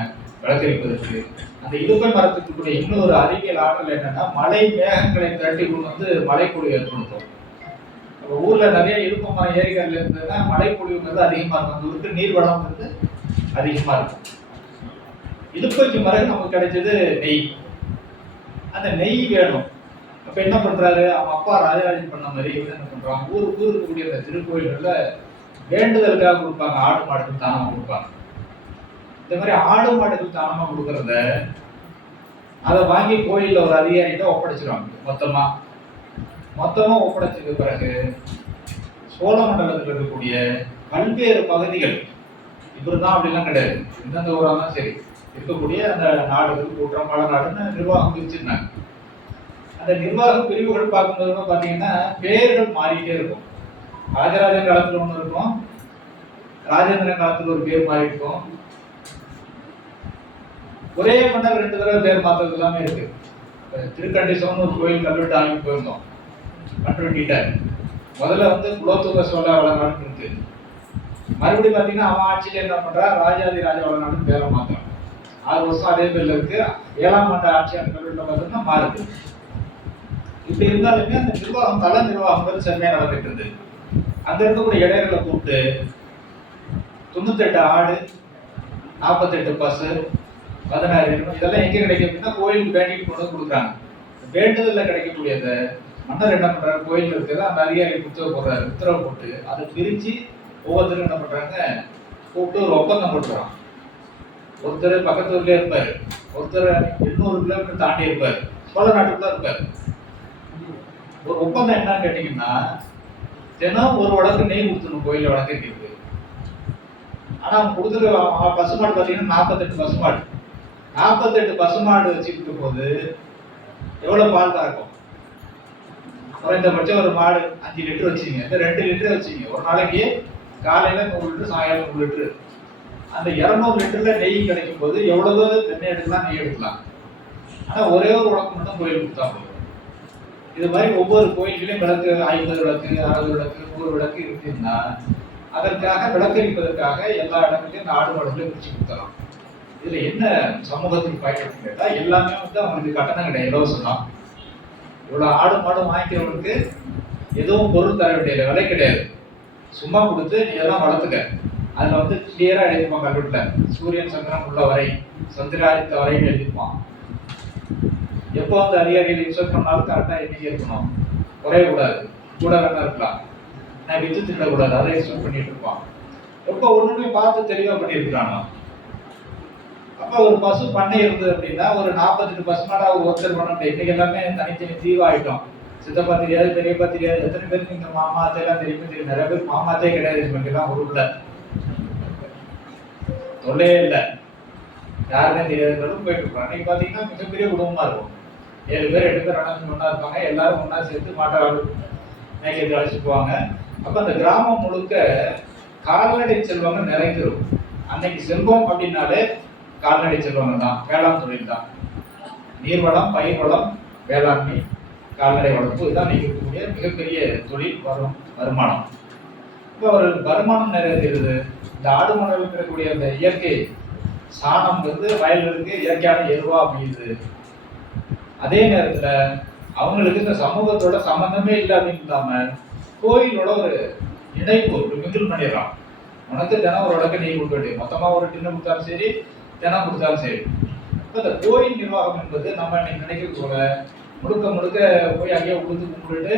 விளக்கரிப்பதற்கு. அந்த இலுப்பை மரத்துக்கு கூடிய இன்னொரு அறிவியல் ஆற்றல் என்னன்னா மழை மேகங்களை திரட்டி கொண்டு வந்து மழைப்பொழிவு ஏற்படுத்தும். ஊர்ல நிறைய இலுப்பை மரம் ஏரிகள் இருந்ததுன்னா மழைப்பொழிவுங்கிறது அதிகமா இருக்கும். அந்த ஊருக்கு நீர் வளம் வந்து அதிகமா இருக்கும். இலுப்பைக்கு மரம் நமக்கு கிடைச்சது நெய். அந்த நெய் வேணும். அப்ப என்ன பண்றாரு, அவங்க அப்பா ராஜராஜன் பண்ண மாதிரி இவங்க என்ன பண்றாங்க, ஊருக்கு இருக்கக்கூடிய அந்த திருக்கோயில்கள்ல வேண்டுதலுக்காக கொடுப்பாங்க. ஆடு மாடுகள் தானமா கொடுப்பாங்க. இந்த மாதிரி ஆடு மாடுகள் தானமா கொடுக்கறத அதை வாங்கி கோயில்ல ஒரு அதிகாரிகிட்ட ஒப்படைச்சிருவாங்க. மொத்தமா ஒப்படைச்சதுக்கு பிறகு சோழ மண்டலத்தில் இருக்கக்கூடிய பல்வேறு பகுதிகள் இப்படிதான் அப்படிலாம் கிடையாது. எந்தெந்த ஊராக தான் சரி இருக்கக்கூடிய அந்த நாடுகள் கூட்டம் பல நாடுன்னு நிர்வாகம் பிரிச்சிருந்தாங்க. அந்த நிர்வாக பிரிவுகள் பார்க்கும்போது பார்த்தீங்கன்னா பேர்கள் மாறிட்டே இருக்கும். ராஜராஜன் காலத்தில் ஒன்று இருக்கும், ராஜேந்திரன் காலத்தில் ஒரு பேர் மாறி இருக்கும். ஒரே மன்னர் 2 தடவை பேர் மாற்றது எல்லாமே இருக்கு. திருக்கண்டிசோன்னு ஒரு கோயில் கல்வெட்டு ஆகி போயிருந்தோம், கண்டுபிடிட்டார். முதல்ல வந்து குலோத்துங்க சோழ வளநாடுன்னு இருக்கு. மறுபடியும் பார்த்தீங்கன்னா அவன் ஆட்சியில் என்ன பண்றா, ராஜாதி ராஜ வளநாடுன்னு பேரை மாத்திரம் 6 வருஷம் அதே பேர்ல இருக்கு. 7ஆம் ஆண்டு ஆட்சியாளர் கல்வெட்டுல பார்த்தீங்கன்னா மாறுது. இப்படி இருந்தாலுமே அந்த நிர்வாகம் தல நிர்வாகம் செம்மையா நடந்துட்டு இருந்தது. அங்க இருக்கக்கூடிய இடையர்களை கூப்பிட்டு 98 ஆடு, 48 பசு, 16 இதெல்லாம் எங்க கிடைக்கும் அப்படின்னா கோயிலுக்கு வேண்டிட்டு கொண்டு கொடுக்குறாங்க. வேண்டுதல்ல கிடைக்கக்கூடியத மன்னர் என்ன பண்றாரு, கோயில் இருக்கிறத அந்த அதிகாரி புத்தகம் போடுறாரு. உத்தரவு போட்டு அதை பிரிச்சு ஒவ்வொருத்தரும் என்ன பண்றாங்க, கூப்பிட்டு ஒரு ஒப்பந்தம் போட்டுறான். ஒருத்தர் பக்கத்து ஊர்லயே இருப்பாரு, ஒருத்தர் 800 கிலோமீட்டர் தாண்டி இருப்பாரு, சோழ நாட்டுக்குள்ள இருப்பாரு. ஒரு ஒப்பந்தம் என்னன்னு கேட்டீங்கன்னா தினம் ஒரு வழக்கு நெய் கொடுத்துணும் கோயில வழக்கு. ஆனா அவங்க கொடுத்துரு பசுமாடு பார்த்தீங்கன்னா 48 பசுமாடு. 48 பசுமாடு வச்சுக்கிட்டு போது எவ்வளவு பால் கறக்கும்? குறைந்தபட்சம் ஒரு மாடு 5 லிட்டர் வச்சுங்க, இந்த 2 லிட்டர் வச்சுங்க. ஒரு நாளைக்கு காலையில 100 லிட்டர், சாயங்காலம் 100 லிட்டர். அந்த 200 லிட்டர்ல நெய் கிடைக்கும் போது எவ்வளவு வெண்ணெய் எடுக்கலாம், நெய் எடுக்கலாம். ஆனா ஒரே ஒரு விளக்கு மட்டும் கோயில் கொடுத்தா போதும். இது மாதிரி ஒவ்வொரு கோயில்களையும் விளக்கு 50 விளக்கு, 60 விளக்கு, 100 விளக்கு இருக்குன்னா அதற்காக விளக்கரிப்பதற்காக எல்லா இடங்களையும் இந்த ஆடு மாடுகளையும் பிரிச்சு கொடுத்தலாம். இதுல என்ன சமூகத்துக்கு பயன்படுத்தி கேட்டா எல்லாமே அவங்களுக்கு கட்டணம் கிடையாது, இலவசம் தான். இவ்வளவு ஆடு மாடு வாங்கிக்கிறவங்களுக்கு எதுவும் பொருள் தர வேண்டிய விலை கிடையாது. சும்மா கொடுத்து நீ எல்லாம் வளர்த்துக்க. அதுல கிளியரா எழுதிருப்பான் கல்வெட்டுல, சூரியன் சந்திரன் உள்ள வரை, சந்திராதித்த வரைன்னு எழுதிருப்பான். எப்போ அதிகாரிகள் இன்சர்ட் பண்ணாலும் கரெக்டா எண்ணிக்கை இருக்கணும், குறையக்கூடாது, கூட வேணா இருக்கலாம், நான் வித்து திட்டக்கூடாது, அதை இன்சர்ட் பண்ணிட்டு இருப்பான். ரொம்ப ஒண்ணுமே பார்த்து தெளிவா பண்ணியிருக்கிறானோ. அப்ப ஒரு பசு பண்ணை இருந்தது அப்படின்னா ஒரு 48 பசுமாடா ஒருத்தர் பண்ண முடியும். இன்னைக்கு எல்லாமே தனித்தனி தீவாயிட்டோம். சித்தப்பா தெரியாது, பெரியப்பா தெரியாது. எத்தனை பேருக்கு நீங்க மாமா அத்தையெல்லாம் தெரியுமே தெரியும். நிறைய பேர் மாமாத்தே கிடையாது. இதுலாம் உருவில்லை, தொல்லையே இல்லை, யாருமே தெரியாதுன்னு போயிட்டு இருப்பாங்க. அன்னைக்கு பாத்தீங்கன்னா மிகப்பெரிய குடும்பமா இருக்கும். 7 பேர் 8 பேர் அண்ணன் ஒண்ணா இருப்பாங்க. எல்லாரும் ஒண்ணா சேர்த்து மாட்டாளு மேய்க்கிறது அழைச்சிட்டு போவாங்க. அப்ப அந்த கிராமம் முழுக்க கால்நடை செல்வங்கள் நிறைஞ்சிரும். அன்னைக்கு செல்வம் அப்படின்னாலே கால்நடை செல்வங்கள் தான், வேளாண் தொழில் தான். நீர்வளம், பயிர் வளம், வேளாண்மை, கால்நடை வளர்ப்பு, இதுதான் இருக்கக்கூடிய மிகப்பெரிய தொழில் வருமானம். இப்போ ஒரு வருமானம் நிறைவேறுது. இந்த ஆடு மாடுகள் இருக்கக்கூடிய அந்த இயற்கை சாணம் வயல்களுக்கு இயற்கையான எருவா அமையுது. அதே நேரத்துல அவங்களுக்கு இந்த சமூகத்தோட சம்பந்தமே இல்லை அப்படின்னு இல்லாம கோயிலோட ஒரு இணைப்பு, ஒரு மிங்கிள் பண்ணிடுறான். உனக்கு தினம் ஒரு இடக்கு நெய் கொடுக்க வேண்டியது, மொத்தமா ஒரு டின்னு கொடுத்தாலும் சரி, தினம் கொடுத்தாலும் சரி. இப்போ இந்த கோயில் நிர்வாகம் என்பது நம்ம இன்னைக்கு நினைக்கிறது போல முழுக்க முழுக்க போய் அங்கேயே உளுந்து கும்பிட்டு,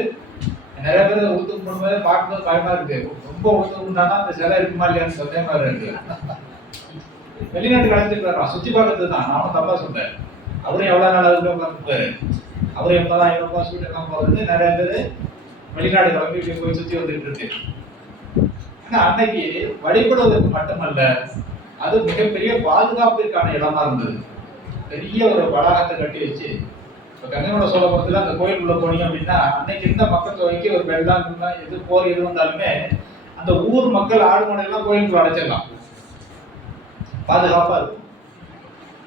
நிறைய பேர் உளுந்து கும்பிடும்போது பார்க்கும்போது பயமா இருக்கு. ரொம்ப உளுந்து கும்பிட்டானா அந்த சிலை இருக்குமா இல்லையான்னு சந்தேகமா இருக்கு. வெளிநாட்டுக்கு அழைச்சிட்டு வர்றான், சுத்தி பார்க்கறது தான். நானும் தப்பா சொல்றேன். அவரும் எவ்வளவு நாள் அதுக்குள்ள உட்காந்துருப்பாரு. அவரும் 80,000 ரூபாய் சூட் எல்லாம் போறது நிறைய பேர் வெளிநாடு கிளம்பி இப்படி போய் சுத்தி வந்துட்டு இருக்கு. ஆனா அன்னைக்கு வழிபடுவதற்கு மட்டுமல்ல, அது மிகப்பெரிய பாதுகாப்பிற்கான இடமா இருந்தது. பெரிய ஒரு வளாகத்தை கட்டி வச்சு, இப்போ கங்கைகொண்ட சோழபுரத்துல அந்த கோயிலுக்குள்ள போனீங்க அப்படின்னா அன்னைக்கு இருந்த மக்கள் தொகைக்கு ஒரு வெள்ளம் எது போர் எது வந்தாலுமே அந்த ஊர் மக்கள் ஆடு மாடு எல்லாம் கோயிலுக்குள்ள அடைச்சிடலாம், பாதுகாப்பா இருக்கும்.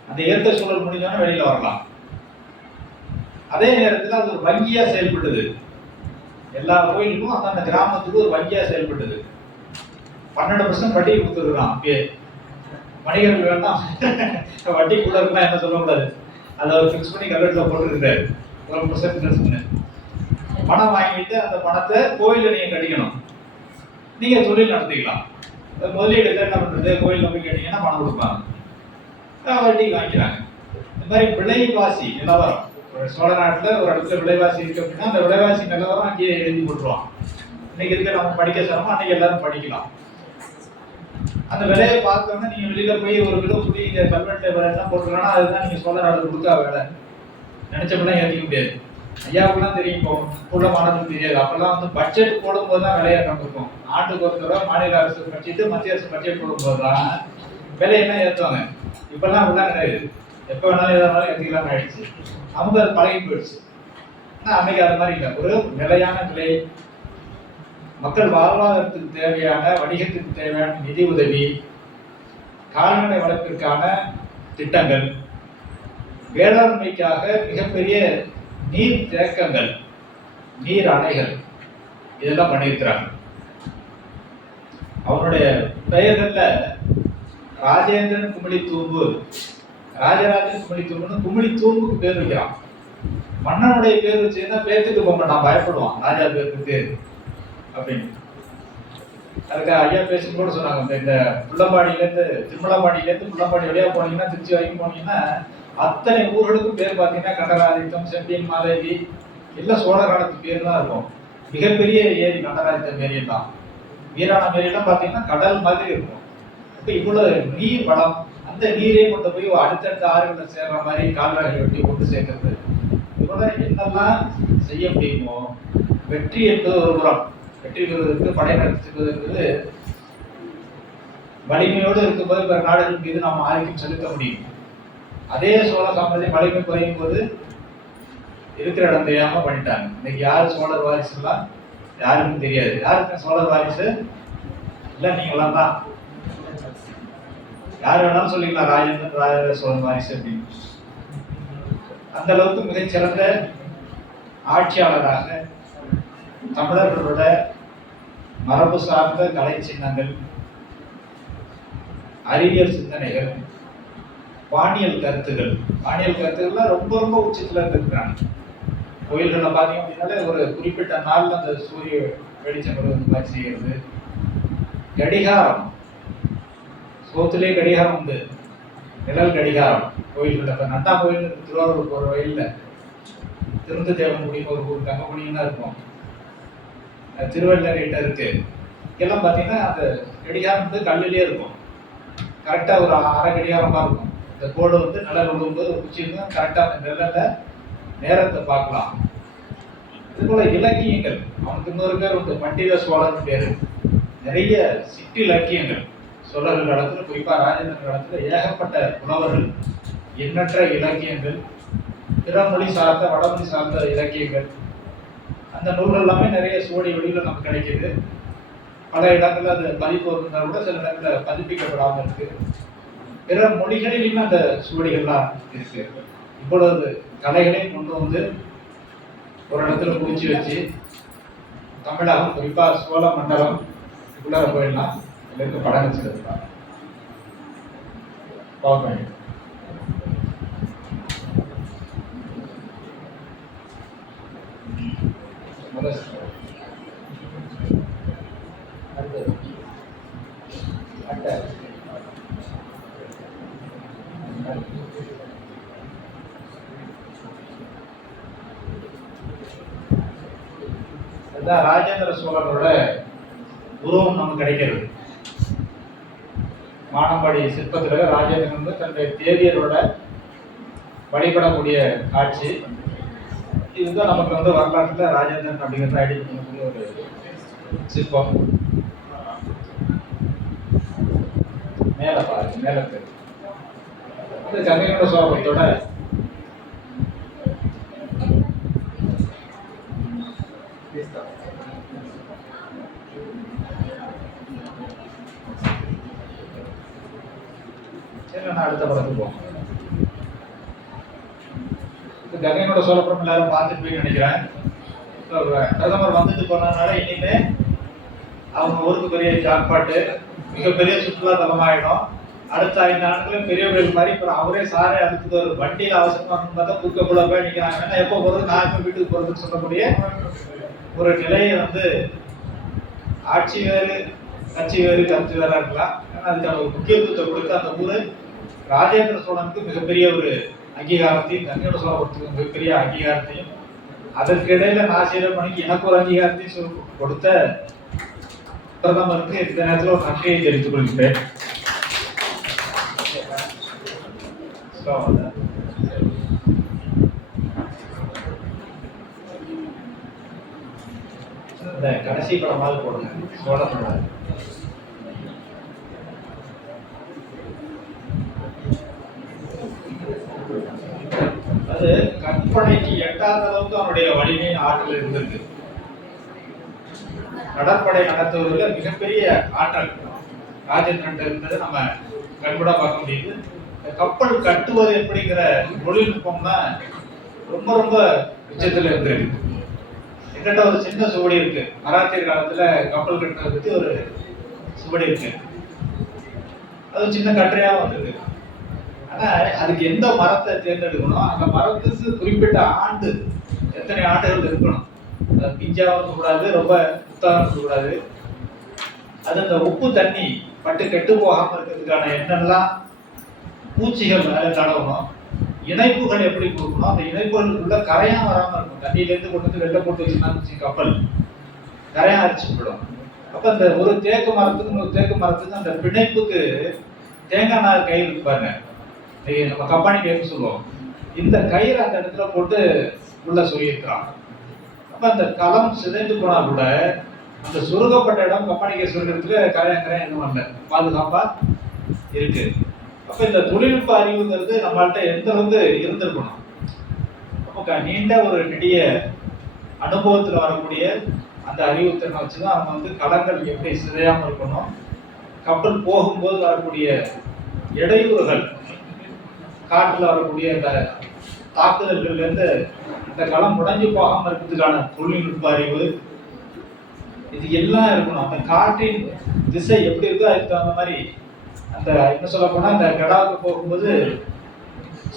அந்த இயற்கை சூழல் முடிஞ்சோன்னா வெளியில வரலாம். அதே நேரத்தில் அது ஒரு வங்கியா செயல்பட்டது. எல்லா கோயிலுக்கும் அந்த கிராமத்துக்கு ஒரு வங்கியா செயல்பட்டது. 12% வட்டி கொடுத்துருக்கான். அப்பயே வணிகர்கள் வேண்டாம் வட்டிக்குள்ள இருக்கலாம் என்ன சொல்லக்கூடாது, அதை அவர் ஃபிக்ஸ் பண்ணி கல்வெட்டில் போட்டுருக்காரு. 1% பணம் வாங்கிட்டு அந்த பணத்தை கோயிலில் நீங்க கட்டிக்கணும், நீங்க தொழில் நடத்திக்கலாம். முதலீடு என்ன பண்றது, கோயிலில் போய் கேட்டீங்கன்னா பணம் கொடுப்பாங்க, வட்டி வாங்கிக்கிறாங்க. இந்த மாதிரி விலைவாசி நிலவரம், சோழ நாட்டில் ஒரு இடத்துல விலைவாசி இருக்கு அப்படின்னா அந்த விலைவாசி நிலவரம் அங்கேயே எழுதி போட்டுருவான். இன்னைக்கு இருக்க நம்ம படிக்க சிரமம், அன்னைக்கு எல்லாரும் படிக்கலாம். அந்த விலையை பார்த்தோன்னா நீங்க வெளியில போய் ஒரு கிலோ புளி கல்வெட்டு விலை என்ன போட்டுருக்கானா அதுதான் நீங்க சோழ நாடு கொடுத்தா வேலை நினைச்சப்பெல்லாம் ஏற்றிக்க முடியாது. ஐயாவுக்குலாம் தெரியும், இப்போ உள்ள மாணவர்களுக்கு தெரியாது. அப்பெல்லாம் பட்ஜெட் போடும்போது தான் விலையேற்றம் இருக்கும். ஆண்டுக்கு ஒரு தடவை மாநில அரசு பட்ஜெட்டு, மத்திய அரசு பட்ஜெட் போடும்போது தான் விலையெல்லாம் ஏற்றுவாங்க. இப்பெல்லாம் அப்படிலாம் கிடையாது, எப்போ வேணாலும் எதாவது ஏற்றிக்கலாம் ஆயிடுச்சு. அவங்க அது பழகி போயிடுச்சு. ஆனால் அன்னைக்கு அது மாதிரி இல்லை, ஒரு நிலையான விலை, மக்கள் வாழ்வாதாரத்துக்கு தேவையான, வணிகத்துக்கு தேவையான நிதி உதவி, கால்நடை வளர்ப்பிற்கான திட்டங்கள், வேளாண்மைக்காக மிகப்பெரிய நீர் தேக்கங்கள், நீர் அணைகள், இதெல்லாம் பண்ணியிருக்கிறாங்க. அவனுடைய பெயர்கள்ல ராஜேந்திரன் குமிழி தூம்பு, ராஜராஜன் குமிழி தூம்புன்னு குமிழி தூம்புக்கு பேர் வைக்கிறான். மன்னனுடைய பேர் வச்சுன்னா பேர்த்துக்கு போக மாட்டான், பயப்படுவான் ராஜா பேருக்கு அப்படின்னு. அதுக்கு ஐயா பேசும் கூட சொன்னாங்க, இந்த புள்ளம்பாடியிலேருந்து திருமலம்பாடியிலேருந்து புள்ளம்பாடி வழியா போனீங்கன்னா திருச்சி வரைக்கும் போனீங்கன்னா அத்தனை ஊர்களுக்கும் பேர் பார்த்தீங்கன்னா கண்டராதித்தம், செம்பியன் மாதேவி, எல்லாம் சோழ காலத்து பேர் தான் இருக்கும். மிகப்பெரிய ஏரி கண்டராதித்தம் ஏரி தான். வீராணம் ஏரியெல்லாம் பார்த்தீங்கன்னா கடல் மாதிரி இருக்கும். இப்போ இவ்வளவு நீர் வளம், அந்த நீரை கொண்டு போய் அடுத்தடுத்த ஆறுகளை சேர்ற மாதிரி கால்வாய்களை வெட்டி கொண்டு சேர்க்கிறது, இவ்வளவு என்னெல்லாம் செய்ய முடியுமோ. வெற்றி என்பது ஒரு புறம், வெற்றி பெறுவதற்கு படை நடத்துவதற்கு வலிமையோடு இருக்கும்போது பிற நாடுகள் மீது நாம் ஆதிக்கம் செலுத்த முடியும். அதே சோழ சாம்ராஜ்யம் வலிமை குறையும் போது இருக்கிற இடம் தெரியாம பண்ணிட்டாங்க. இன்னைக்கு யார் சோழர் வாரிசுலாம் யாருக்கும் தெரியாது. யாருக்கு சோழர் வாரிசு இல்ல, நீங்களாம் தான். யார் வேணாலும் சொல்லிக்கலாம் ராஜேந்திரன் ராஜராஜ சோழன் வாரிசு அப்படின்னு. அந்த அளவுக்கு மிகச்சிறந்த ஆட்சியாளராக தமிழர்களோட மரபு சார்ந்த கலை சின்னங்கள், அறிவியல் சிந்தனைகள், வானியல் கருத்துக்கள்லாம் ரொம்ப ரொம்ப உச்சத்துல இருக்கிறாங்க. கோயில்களை பார்த்தீங்க அப்படின்னாலே ஒரு குறிப்பிட்ட நாள்ல அந்த சூரிய வெளிச்சம் வருவது மாதிரி செய்யறது, கடிகாரம், சோத்திலே கடிகாரம் உண்டு, நிழல் கடிகாரம் கோயில்கள். இப்போ நட்டா கோயில் திருவாரூர் போகிற வயலில் திருந்து தேவன்குடின்னு ஒரு ஊர் தங்கக்குடின்னு தான் இருக்கும், திருவள்ளரிட்ட இருக்கு. இதெல்லாம் பார்த்தீங்கன்னா அந்த கடிகாரம் வந்து கல்லிலே இருக்கும். கரெக்டாக ஒரு அரை கடிகாரமாக இருக்கும். இந்த கோடு வந்து நிழல் விழும்போது குச்சி இருக்கும், கரெக்டாக அந்த நிழலில் நேரத்தை பார்க்கலாம். இது போல இலக்கியங்கள், அவனுக்கு இன்னொரு பேர் உண்டு, பண்டித சோழன் பேரு. நிறைய சிற்றிலக்கியங்கள் சோழர்கள் காலத்தில், குறிப்பாக ராஜேந்திரன் காலத்தில் ஏகப்பட்ட புலவர்கள், எண்ணற்ற இலக்கியங்கள், பிற மொழி சார்ந்த வடமொழி சார்ந்த இலக்கியங்கள். அந்த நூல்கள் எல்லாமே நிறைய சுவடி வழியில் நமக்கு கிடைக்கிது. பல இடங்கள்ல அது பதிப்பு இருந்தால் கூட சில இடங்களில் பதிப்பிக்கப்படாமல் இருக்கு. பிற மொழிகளிலுமே அந்த சுவடிகள்லாம் இருக்கு. இப்பொழுது கலைகளையும் கொண்டு வந்து ஒரு இடத்துல குடிச்சு வச்சு தமிழகம், குறிப்பா சோழ மண்டலம் உள்ளார போயிடலாம். இதுக்கு படம் வச்சிருக்கலாம். ராஜேந்திர சோழனோட உருவம் நமக்கு கிடைக்கிறது. மானம்பாடி சிற்பத்தில் ராஜேந்திரன் வந்து தன்னுடைய தேவியரோட வழிபடக்கூடிய காட்சி. இதுதான் நமக்கு வந்து வரலாற்றுல ராஜேந்திரன் அப்படிங்கிறத ஐடி பண்ணக்கூடிய ஒரு சிற்பம். மேல பாருங்க, மேலத்து கங்கைகொண்ட சோழபுரத்தோட அடுத்த படத்துக்கு போவோம். கங்கைகொண்ட சோழபுரம் எல்லாரும் பார்த்துட்டு போய் நினைக்கிறேன். பிரதமர் வந்துட்டு போனதுனால இனிமே அவங்க ஊருக்கு பெரிய ஜாக்பாட்டு, மிகப்பெரிய சுற்றுலா தலமாயிடும். அடுத்த 5 ஆண்டுகளும் பெரியவர்கள் மாதிரி இப்போ அவரே சாரே அடுத்தது ஒரு வண்டியில் அவசரமாக பார்த்தா தூக்கக்குள்ள போய் நிற்கிறாங்க. ஏன்னா எப்போ போகிறது, நான் எப்போ வீட்டுக்கு போகிறதுன்னு சொல்லக்கூடிய ஒரு நிலையை வந்து ஆட்சி வேறு கட்சி வேறு கருத்து வேறா இருக்கலாம். ஏன்னா அதுக்கான ஒரு முக்கியத்துவத்தை கொடுத்து அந்த ஊர் ராஜேந்திர சோழனுக்கு மிகப்பெரிய ஒரு அங்கீகாரத்தையும், கங்கைகொண்ட சோழபுரத்துக்கு மிகப்பெரிய அங்கீகாரத்தையும், அதற்கு இடையில நான் செய்கிற பணிக்கு எனக்கு ஒரு அங்கீகாரத்தையும் கொடுத்த பிரதமருக்கு இந்த நேரத்தில் ஒரு நன்றியை தெரிவித்துக் கொள்கிறேன். இந்த கடைசி படமாவது போடுங்க, சோழ படம். அது கற்பனைக்கு எட்டாத அளவுக்கு அவனுடைய வலிமை ஆற்றல் இருந்திருக்கு. கடற்படை நடத்துவதில் மிகப்பெரிய ஆற்றல் ராஜேந்திரன் இருந்தது நம்ம கண்கூட பார்க்க முடியுது. கப்பல் கட்டுவது எப்படிங்கிற தொழில்நுட்பம்னா ரொம்ப ரொம்ப உச்சத்தில் இருந்திருக்கு. என்கிட்ட ஒரு சின்ன சுவடி இருக்கு, மராத்தியர் காலத்துல கப்பல் கட்டுறதை பத்தி ஒரு சுவடி இருக்கு. அது சின்ன கட்டுரையாக வந்திருக்கு. ஆனா அதுக்கு எந்த மரத்தை தேர்ந்தெடுக்கணும், அந்த மரத்துக்கு குறிப்பிட்ட ஆண்டு, எத்தனை ஆண்டுகள் இருக்கணும், பிஞ்சாவும் இருக்கக்கூடாது, ரொம்ப புத்தாகவும் இருக்கக்கூடாது. அது அந்த உப்பு தண்ணி பட்டு கெட்டு போகாம இருக்கிறதுக்கான என்னெல்லாம் பூச்சிகள் மேலே தடவணும், இணைப்புகள் எப்படி கொடுக்கணும், அந்த இணைப்புகளுக்குள்ள கரையான் வராமல் இருக்கும். தண்ணியிலேருந்து கொண்டு வந்து வெள்ளை போட்டு வச்சுன்னா கப்பல் கரையான் அரிச்சு விடும். அப்போ அந்த ஒரு தேக்கு மரத்துக்கு ஒரு தேக்கு மரத்துக்கு அந்த பிணைப்புக்கு தேங்காய் நார் கயிறு இருக்கு பாருங்க, நம்ம கப்பானி கயிறு சொல்லுவோம். இந்த கயிறு அந்த இடத்துல போட்டு உள்ள சொல்லியிருக்கிறான். அப்போ அந்த களம் சிதைந்து போனா கூட அந்த சுருக்கப்பட்ட இடம் கப்பானிக்கை சுருக்கிறதுல கரையான் என்ன பண்ணல, பாதுகாப்பா இருக்கு. அப்ப இந்த தொழில்நுட்ப அறிவுங்கிறது நம்மள்கிட்ட எந்த அளவுக்கு இருந்திருக்கணும். அப்ப நமக்கு நீண்ட ஒரு நெடிய அனுபவத்தில் வரக்கூடிய அந்த அறிவுத்திறனை வச்சுதான் அவங்க வந்து களங்கள் எப்படி சிதையாமல் இருக்கணும், கப்பல் போகும்போது வரக்கூடிய இடையூறுகள், காற்றில் வரக்கூடிய அந்த தாக்குதல்கள்லேருந்து அந்த களம் உடைஞ்சு போகாமல் இருக்கிறதுக்கான தொழில்நுட்ப அறிவு, இது எல்லாம் இருக்கணும். அந்த காற்றின் திசை எப்படி இருக்கோ அதுக்கு தகுந்த மாதிரி அந்த என்ன சொல்ல போனா அந்த கடாவுக்கு போகும்போது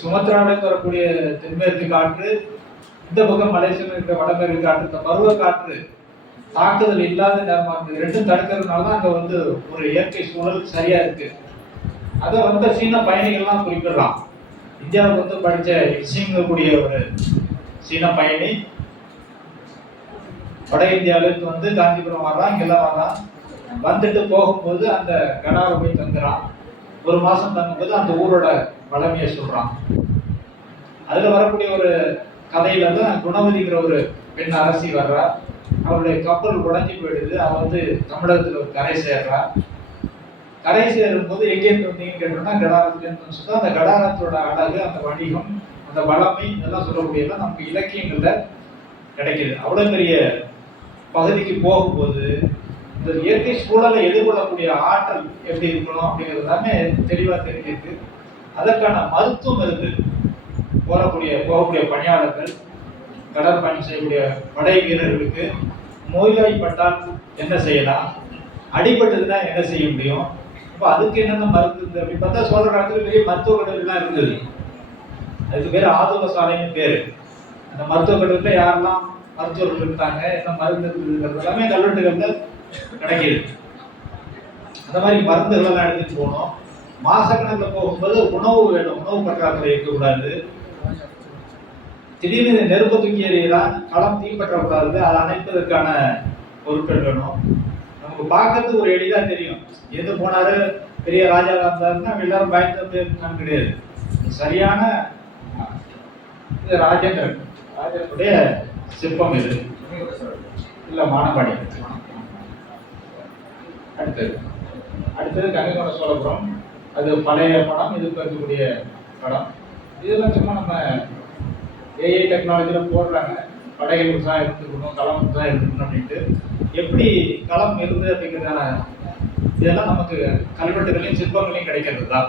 சுமத்ராவுக்கு வரக்கூடிய தென்மேற்கு காற்று, இந்த பக்கம் மலேசியாவில் இருக்கிற வடமேற்கு காற்று, இந்த பருவ காற்று தாக்குதல் இல்லாத நேரமா இருக்கு. ரெண்டும் தடுக்கிறதுனால தான் அங்கே வந்து ஒரு இயற்கை சூழல் சரியா இருக்கு. அதை வந்து சீன பயணிகள்லாம் குறிப்பிடலாம். இந்தியாவுக்கு வந்து படித்த இசிங்கக்கூடிய ஒரு சீன பயணி வட இந்தியாவிலேருந்து வந்து காஞ்சிபுரம் வர்றான், இங்கெல்லாம் வர்றான். வந்துட்டு போகும்போது அந்த கடாவை போய் தங்குறான். ஒரு மாசம் தங்கும்போது அந்த ஊரோட வளமையை சொல்றான். அதுல வரக்கூடிய ஒரு கதையில தான் குணவதிங்கிற ஒரு பெண் அரசி வர்றா. அவருடைய கப்பல் உடைஞ்சி போயிடுது. அவ வந்து தமிழகத்துல ஒரு கரை சேர்றா. கரை சேரும்போது எங்கேருந்து வந்தீங்கன்னு கேட்டோம்னா கடாரத்துலேருந்து சொன்னா அந்த கடாரத்தோட அழகு, அந்த வணிகம், அந்த வளமை இதெல்லாம் சொல்லக்கூடியதெல்லாம் நமக்கு இலக்கியங்கள்ல கிடைக்குது. அவ்வளவு பெரிய பகுதிக்கு போகும்போது இந்த இயற்கை சூழலை எதிர்கொள்ளக்கூடிய ஆற்றல் எப்படி இருக்கணும் அப்படிங்கிறது எல்லாமே தெளிவாக தெரிஞ்சிருக்கு. அதற்கான மருத்துவம் இருக்கு. போகக்கூடிய பணியாளர்கள், கடல் பயணம் செய்யக்கூடிய படை வீரர்களுக்கு நோய்வாய்ப்பட்டால் என்ன செய்யலாம், அடிபட்டதுன்னா என்ன செய்ய முடியும், இப்போ அதுக்கு என்னென்ன மருந்து இருக்குது அப்படின்னு பார்த்தா சோழ காலத்துல பெரிய மருத்துவ கல்லூரிலாம் இருந்தது. அதுக்கு பேர் ஆதுவ சாலைன்னு பேர். அந்த மருத்துவ கல்லூரியில யாரெல்லாம் மருத்துவர்கள் இருந்தாங்க, என்ன மருந்து இருக்குங்கிறது எல்லாமே கல்லூரிகள்ல கிடைக்கிது. அந்த மாதிரி மருந்துகள் எல்லாம் எடுத்துட்டு போகணும். மாசக்கணக்கில் போகும்போது உணவு வேணும், உணவு பற்றாக்குறை இருக்கக்கூடாது. திடீர்னு நெருப்பு தூக்கி எறியலாம், களம் தீப்பற்றக்கூடாது, அதை அணைப்பதற்கான பொருட்கள் வேணும். நமக்கு பார்க்கறதுக்கு ஒரு எளிதா தெரியும். எது போனாரு பெரிய ராஜாவா இருந்தாருன்னா எல்லாரும் பயந்து கிடையாது. சரியான ராஜேந்திரனுடைய சிற்பம் இது இல்ல மானப்பாடி. அடுத்தது கங்கைகொண்ட சோழபுரம். அது பழைய படம், இது இருக்கக்கூடிய படம். இதெல்லாம் சும்மா நம்ம ஏஐ டெக்னாலஜியில் போடுறாங்க. படைகள் தான் எடுத்துக்கணும், களம் தான் எடுத்துக்கணும் அப்படின்ட்டு. எப்படி களம் இருந்து அப்படிங்கிறதான இதெல்லாம் நமக்கு கல்வெட்டுகளையும் சிற்பங்களையும் கிடைக்கிறது தான்.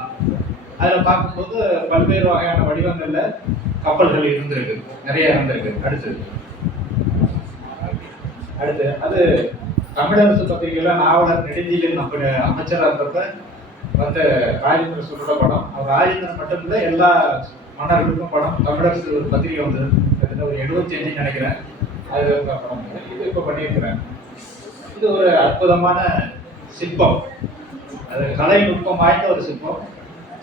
அதில் பார்க்கும்போது பல்வேறு வகையான வடிவங்களில் கப்பல்கள் இருந்திருக்கு, நிறைய இருந்திருக்கு. அடுத்து அது தமிழரசு பத்திரிகையில நாவலர் நெடுஞ்செழியன் அமைச்சராக இருந்தப்ப வந்த ராஜேந்திர சோழோட படம். அவர் ராஜேந்திரன் மட்டும் இல்லை, எல்லா மன்னர்களுக்கும் படம் தமிழரசு ஒரு பத்திரிகை வந்தது. கிட்டத்தட்ட ஒரு 75 நினைக்கிறேன். அது படம் இது இப்போ பண்ணியிருக்கிறேன். இது ஒரு அற்புதமான சிற்பம். அது கலை நுட்பம் வாய்ந்த ஒரு சிற்பம்.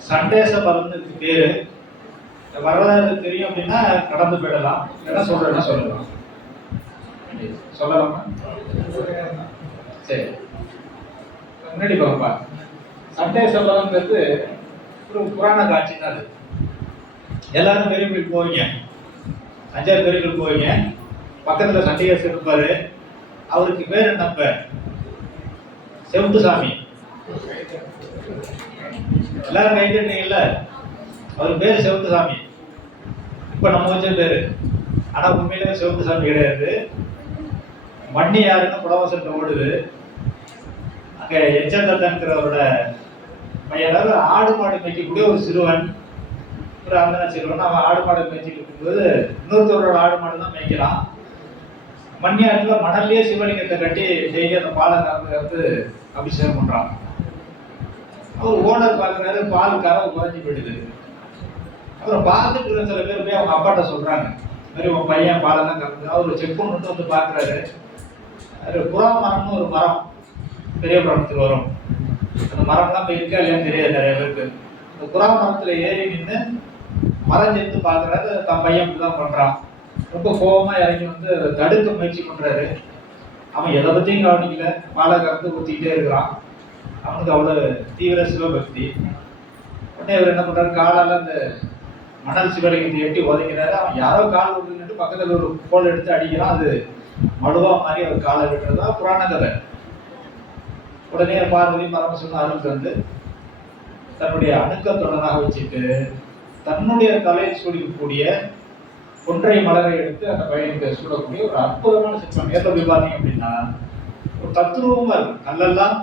சண்டேச பலன்னு பேரு. வரலாறு தெரியும் அப்படின்னா கடந்து போயிடலாம், என்ன சொல்றேன்னா சொல்லலாம். சொல்லலாமா? சரி, முன்னாடி பாப்பா. சண்டேச பலங்கிறது ஒரு புராண காட்சி தான். அது எல்லாரும் பெரிய கோயில் போவீங்க, 5 பெரிய கோயில் போவீங்க. பக்கத்துல சண்டிகேசர் இருப்பாரு. அவருக்கு பேர் என்ன? செவுட்டுசாமி. எல்லாரும் கைத்தீங்கல்ல, அவர் பேரு செவுட்டுசாமி. இப்ப நம்ம வச்ச பேரு. ஆனா உண்மையிலே செவுட்டுசாமி கிடையாது. மண்ணி யாருன்னு புலவசத்தை ஓடுது. அங்க எச்சந்தத்தன்கிறவரோட பையனால ஆடு மாடு மேய்க்கக்கூடிய ஒரு சிறுவன், ஒரு அந்தன சிறுவன். அவன் ஆடு மாடு மேய்ச்சிட்டு இருக்கும்போது இன்னொருத்தவரோட ஆடு மாடு தான் மேய்க்கிறான். மண்ணியாற்றுல மணல்லையே சிவலிங்கத்தை கட்டி டெய்லி அந்த பாலை கறந்து அபிஷேகம் பண்றான். அவர் ஓனர் பார்க்குறாரு, பால் கறவை குறைஞ்சி போயிடுது. அப்புறம் பார்த்துட்டு இருக்க சில பேர் போய் அவங்க அப்பாட்ட சொல்றாங்க, மாதிரி உன் பையன் பாலெல்லாம் கறந்து. அவர் செக் பண்ணிட்டு வந்து பார்க்குறாரு. அது புறா மரம்னு ஒரு மரம் பெரிய புராணத்துக்கு வரும். அந்த மரம்லாம் இப்போ இருக்கா இல்லையான்னு தெரியாது நிறைய பேருக்கு. அந்த புறா மரத்துல ஏறி நின்று மரம் சேர்த்து பார்க்குறாரு. தன் பையன் இப்படிதான் பண்றான். ரொம்ப கோபமா இறங்கி வந்து தடுக்க முயற்சி பண்றாரு. அவன் எதை பத்தியும் கவனிக்கல, பாலை கறந்து ஊத்திக்கிட்டே இருக்கிறான். அவனுக்கு அவ்வளவு தீவிர சிவபக்தி. உடனே அவர் என்ன பண்றாரு, காலால அந்த மணல் சிவலிங்கத்தை எட்டி உதைக்கிறாரு. அவன் யாரோ கால் விட்டுட்டு பக்கத்துல ஒரு கோல் எடுத்து அடிக்கிறான். அது மடுவா மாதிரி அவர் காலை விட்டுறதா புராண கதை. உடனே பார்வதி பரமசிவன் அருள் தந்து தன்னுடைய அணுக்க தொடராக வச்சுட்டு தன்னுடைய தலையில் சூடிக்கக்கூடிய ஒன்றை மலரை எடுத்து அந்த பையனுக்கு சூடக்கூடிய ஒரு அற்புதமான சிற்பம். நேரில் போய் பார்த்தீங்க அப்படின்னா ஒரு தத்துருவமா இருக்கும். கல்லெல்லாம்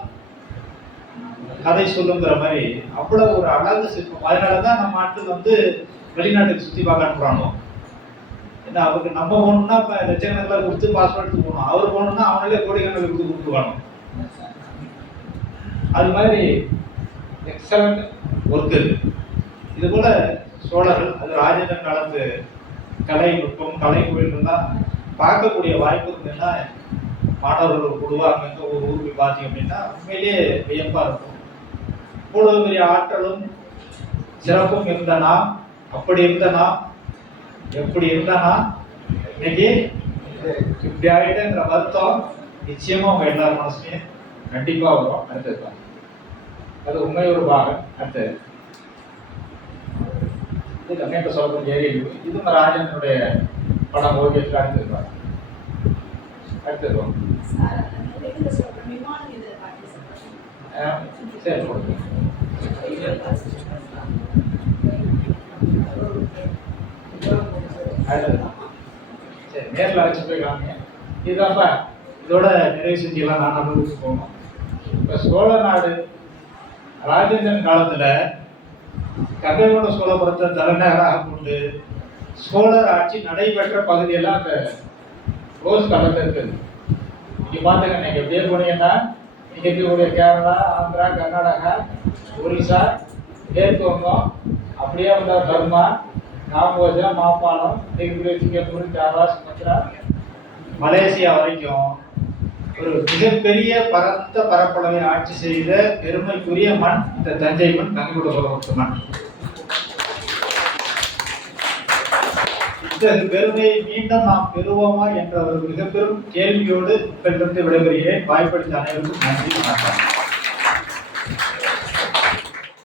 கதை சொல்லுங்கிற மாதிரி அவ்வளவு ஒரு அழகு சிற்பம். அதனாலதான் நம்ம நாட்டில் வந்து வெளிநாட்டுக்கு சுத்தி பார்க்க அனுப்புறானோ. ஏன்னா அவருக்கு நம்ம போகணும்னா இப்ப லட்சக்கணக்கில் கொடுத்து பாஸ்போர்ட் எடுத்து போகணும். அவர் போகணும்னா அவங்களே கோடிக்கணக்கில் கொடுத்து கொடுத்துருவானோ. அது மாதிரி எக்ஸலண்ட் ஒர்க் இது. இது போல சோழர்கள், அது ராஜேந்திரன் காலத்து கலை நுட்பம், கலை கோயில்கள்லாம் பார்க்கக்கூடிய வாய்ப்பு இருந்ததுன்னா மாணவர்கள் பொதுவாக அங்கங்க ஒரு ஊருக்கு பார்த்தீங்க அப்படின்னா உண்மையிலேயே வியப்பா இருக்கும். இவ்வளவு பெரிய ஆற்றலும் சிறப்பும் இருந்தனா, அப்படி இருந்தனா, எப்படி இருந்தனா இன்னைக்கு இப்படி ஆகிட்டுங்கிற வருத்தம் நிச்சயமா அவங்க எல்லாரும் மனசுலையும் கண்டிப்பா வரும். அடுத்தது அது உண்மை ஒரு பாகம். அடுத்தது இது கம்மியாக சொல்லக்கூடிய ஏரியா. இது ராஜேந்திரனுடைய படம் ஓவியத்தில் அடுத்திருப்பாங்க. அடுத்தது சரி சரி நேரில் அழைச்சி போய் காமிங்க. இதுதான்ப்பா இதோட நிறைவு செஞ்செல்லாம் நான் அனுபவிச்சு போகணும். இப்போ சோழ நாடு ராஜேந்திரன் காலத்துல கங்கைகொண்ட சோழபுரத்தை தலைநகராக கொண்டு சோழர் ஆட்சி நடைபெற்ற பகுதியெல்லாம் அந்த ரோஸ் கலர்ல இருக்குது. நீங்க பாத்துங்க, நீங்க எப்படியே போனீங்கன்னா நீங்க இருக்கக்கூடிய கேரளா, ஆந்திரா, கர்நாடகா, ஒரிசா, மேற்கு வங்கம், அப்படியே வந்த பர்மா, காம்போஜா, மாப்பாளம், சிங்கப்பூர், ஜாவா, சுமத்ரா, மலேசியா வரைக்கும் ஒரு மிகப்பெரிய பரந்த பரப்பளவை ஆட்சி செய்த பெருமைக்குரிய மண் இந்த தஞ்சை மண், கங்கைகொண்ட சோழபுரத்து மண். இந்த பெருமையை மீண்டும் நாம் பெறுவோமா என்ற ஒரு மிக பெரும் கேள்வியோடு உங்களிடமிருந்து விடைபெறுகிறேன். வாய்ப்பளித்த அனைவருக்கும் நன்றி, வணக்கம்.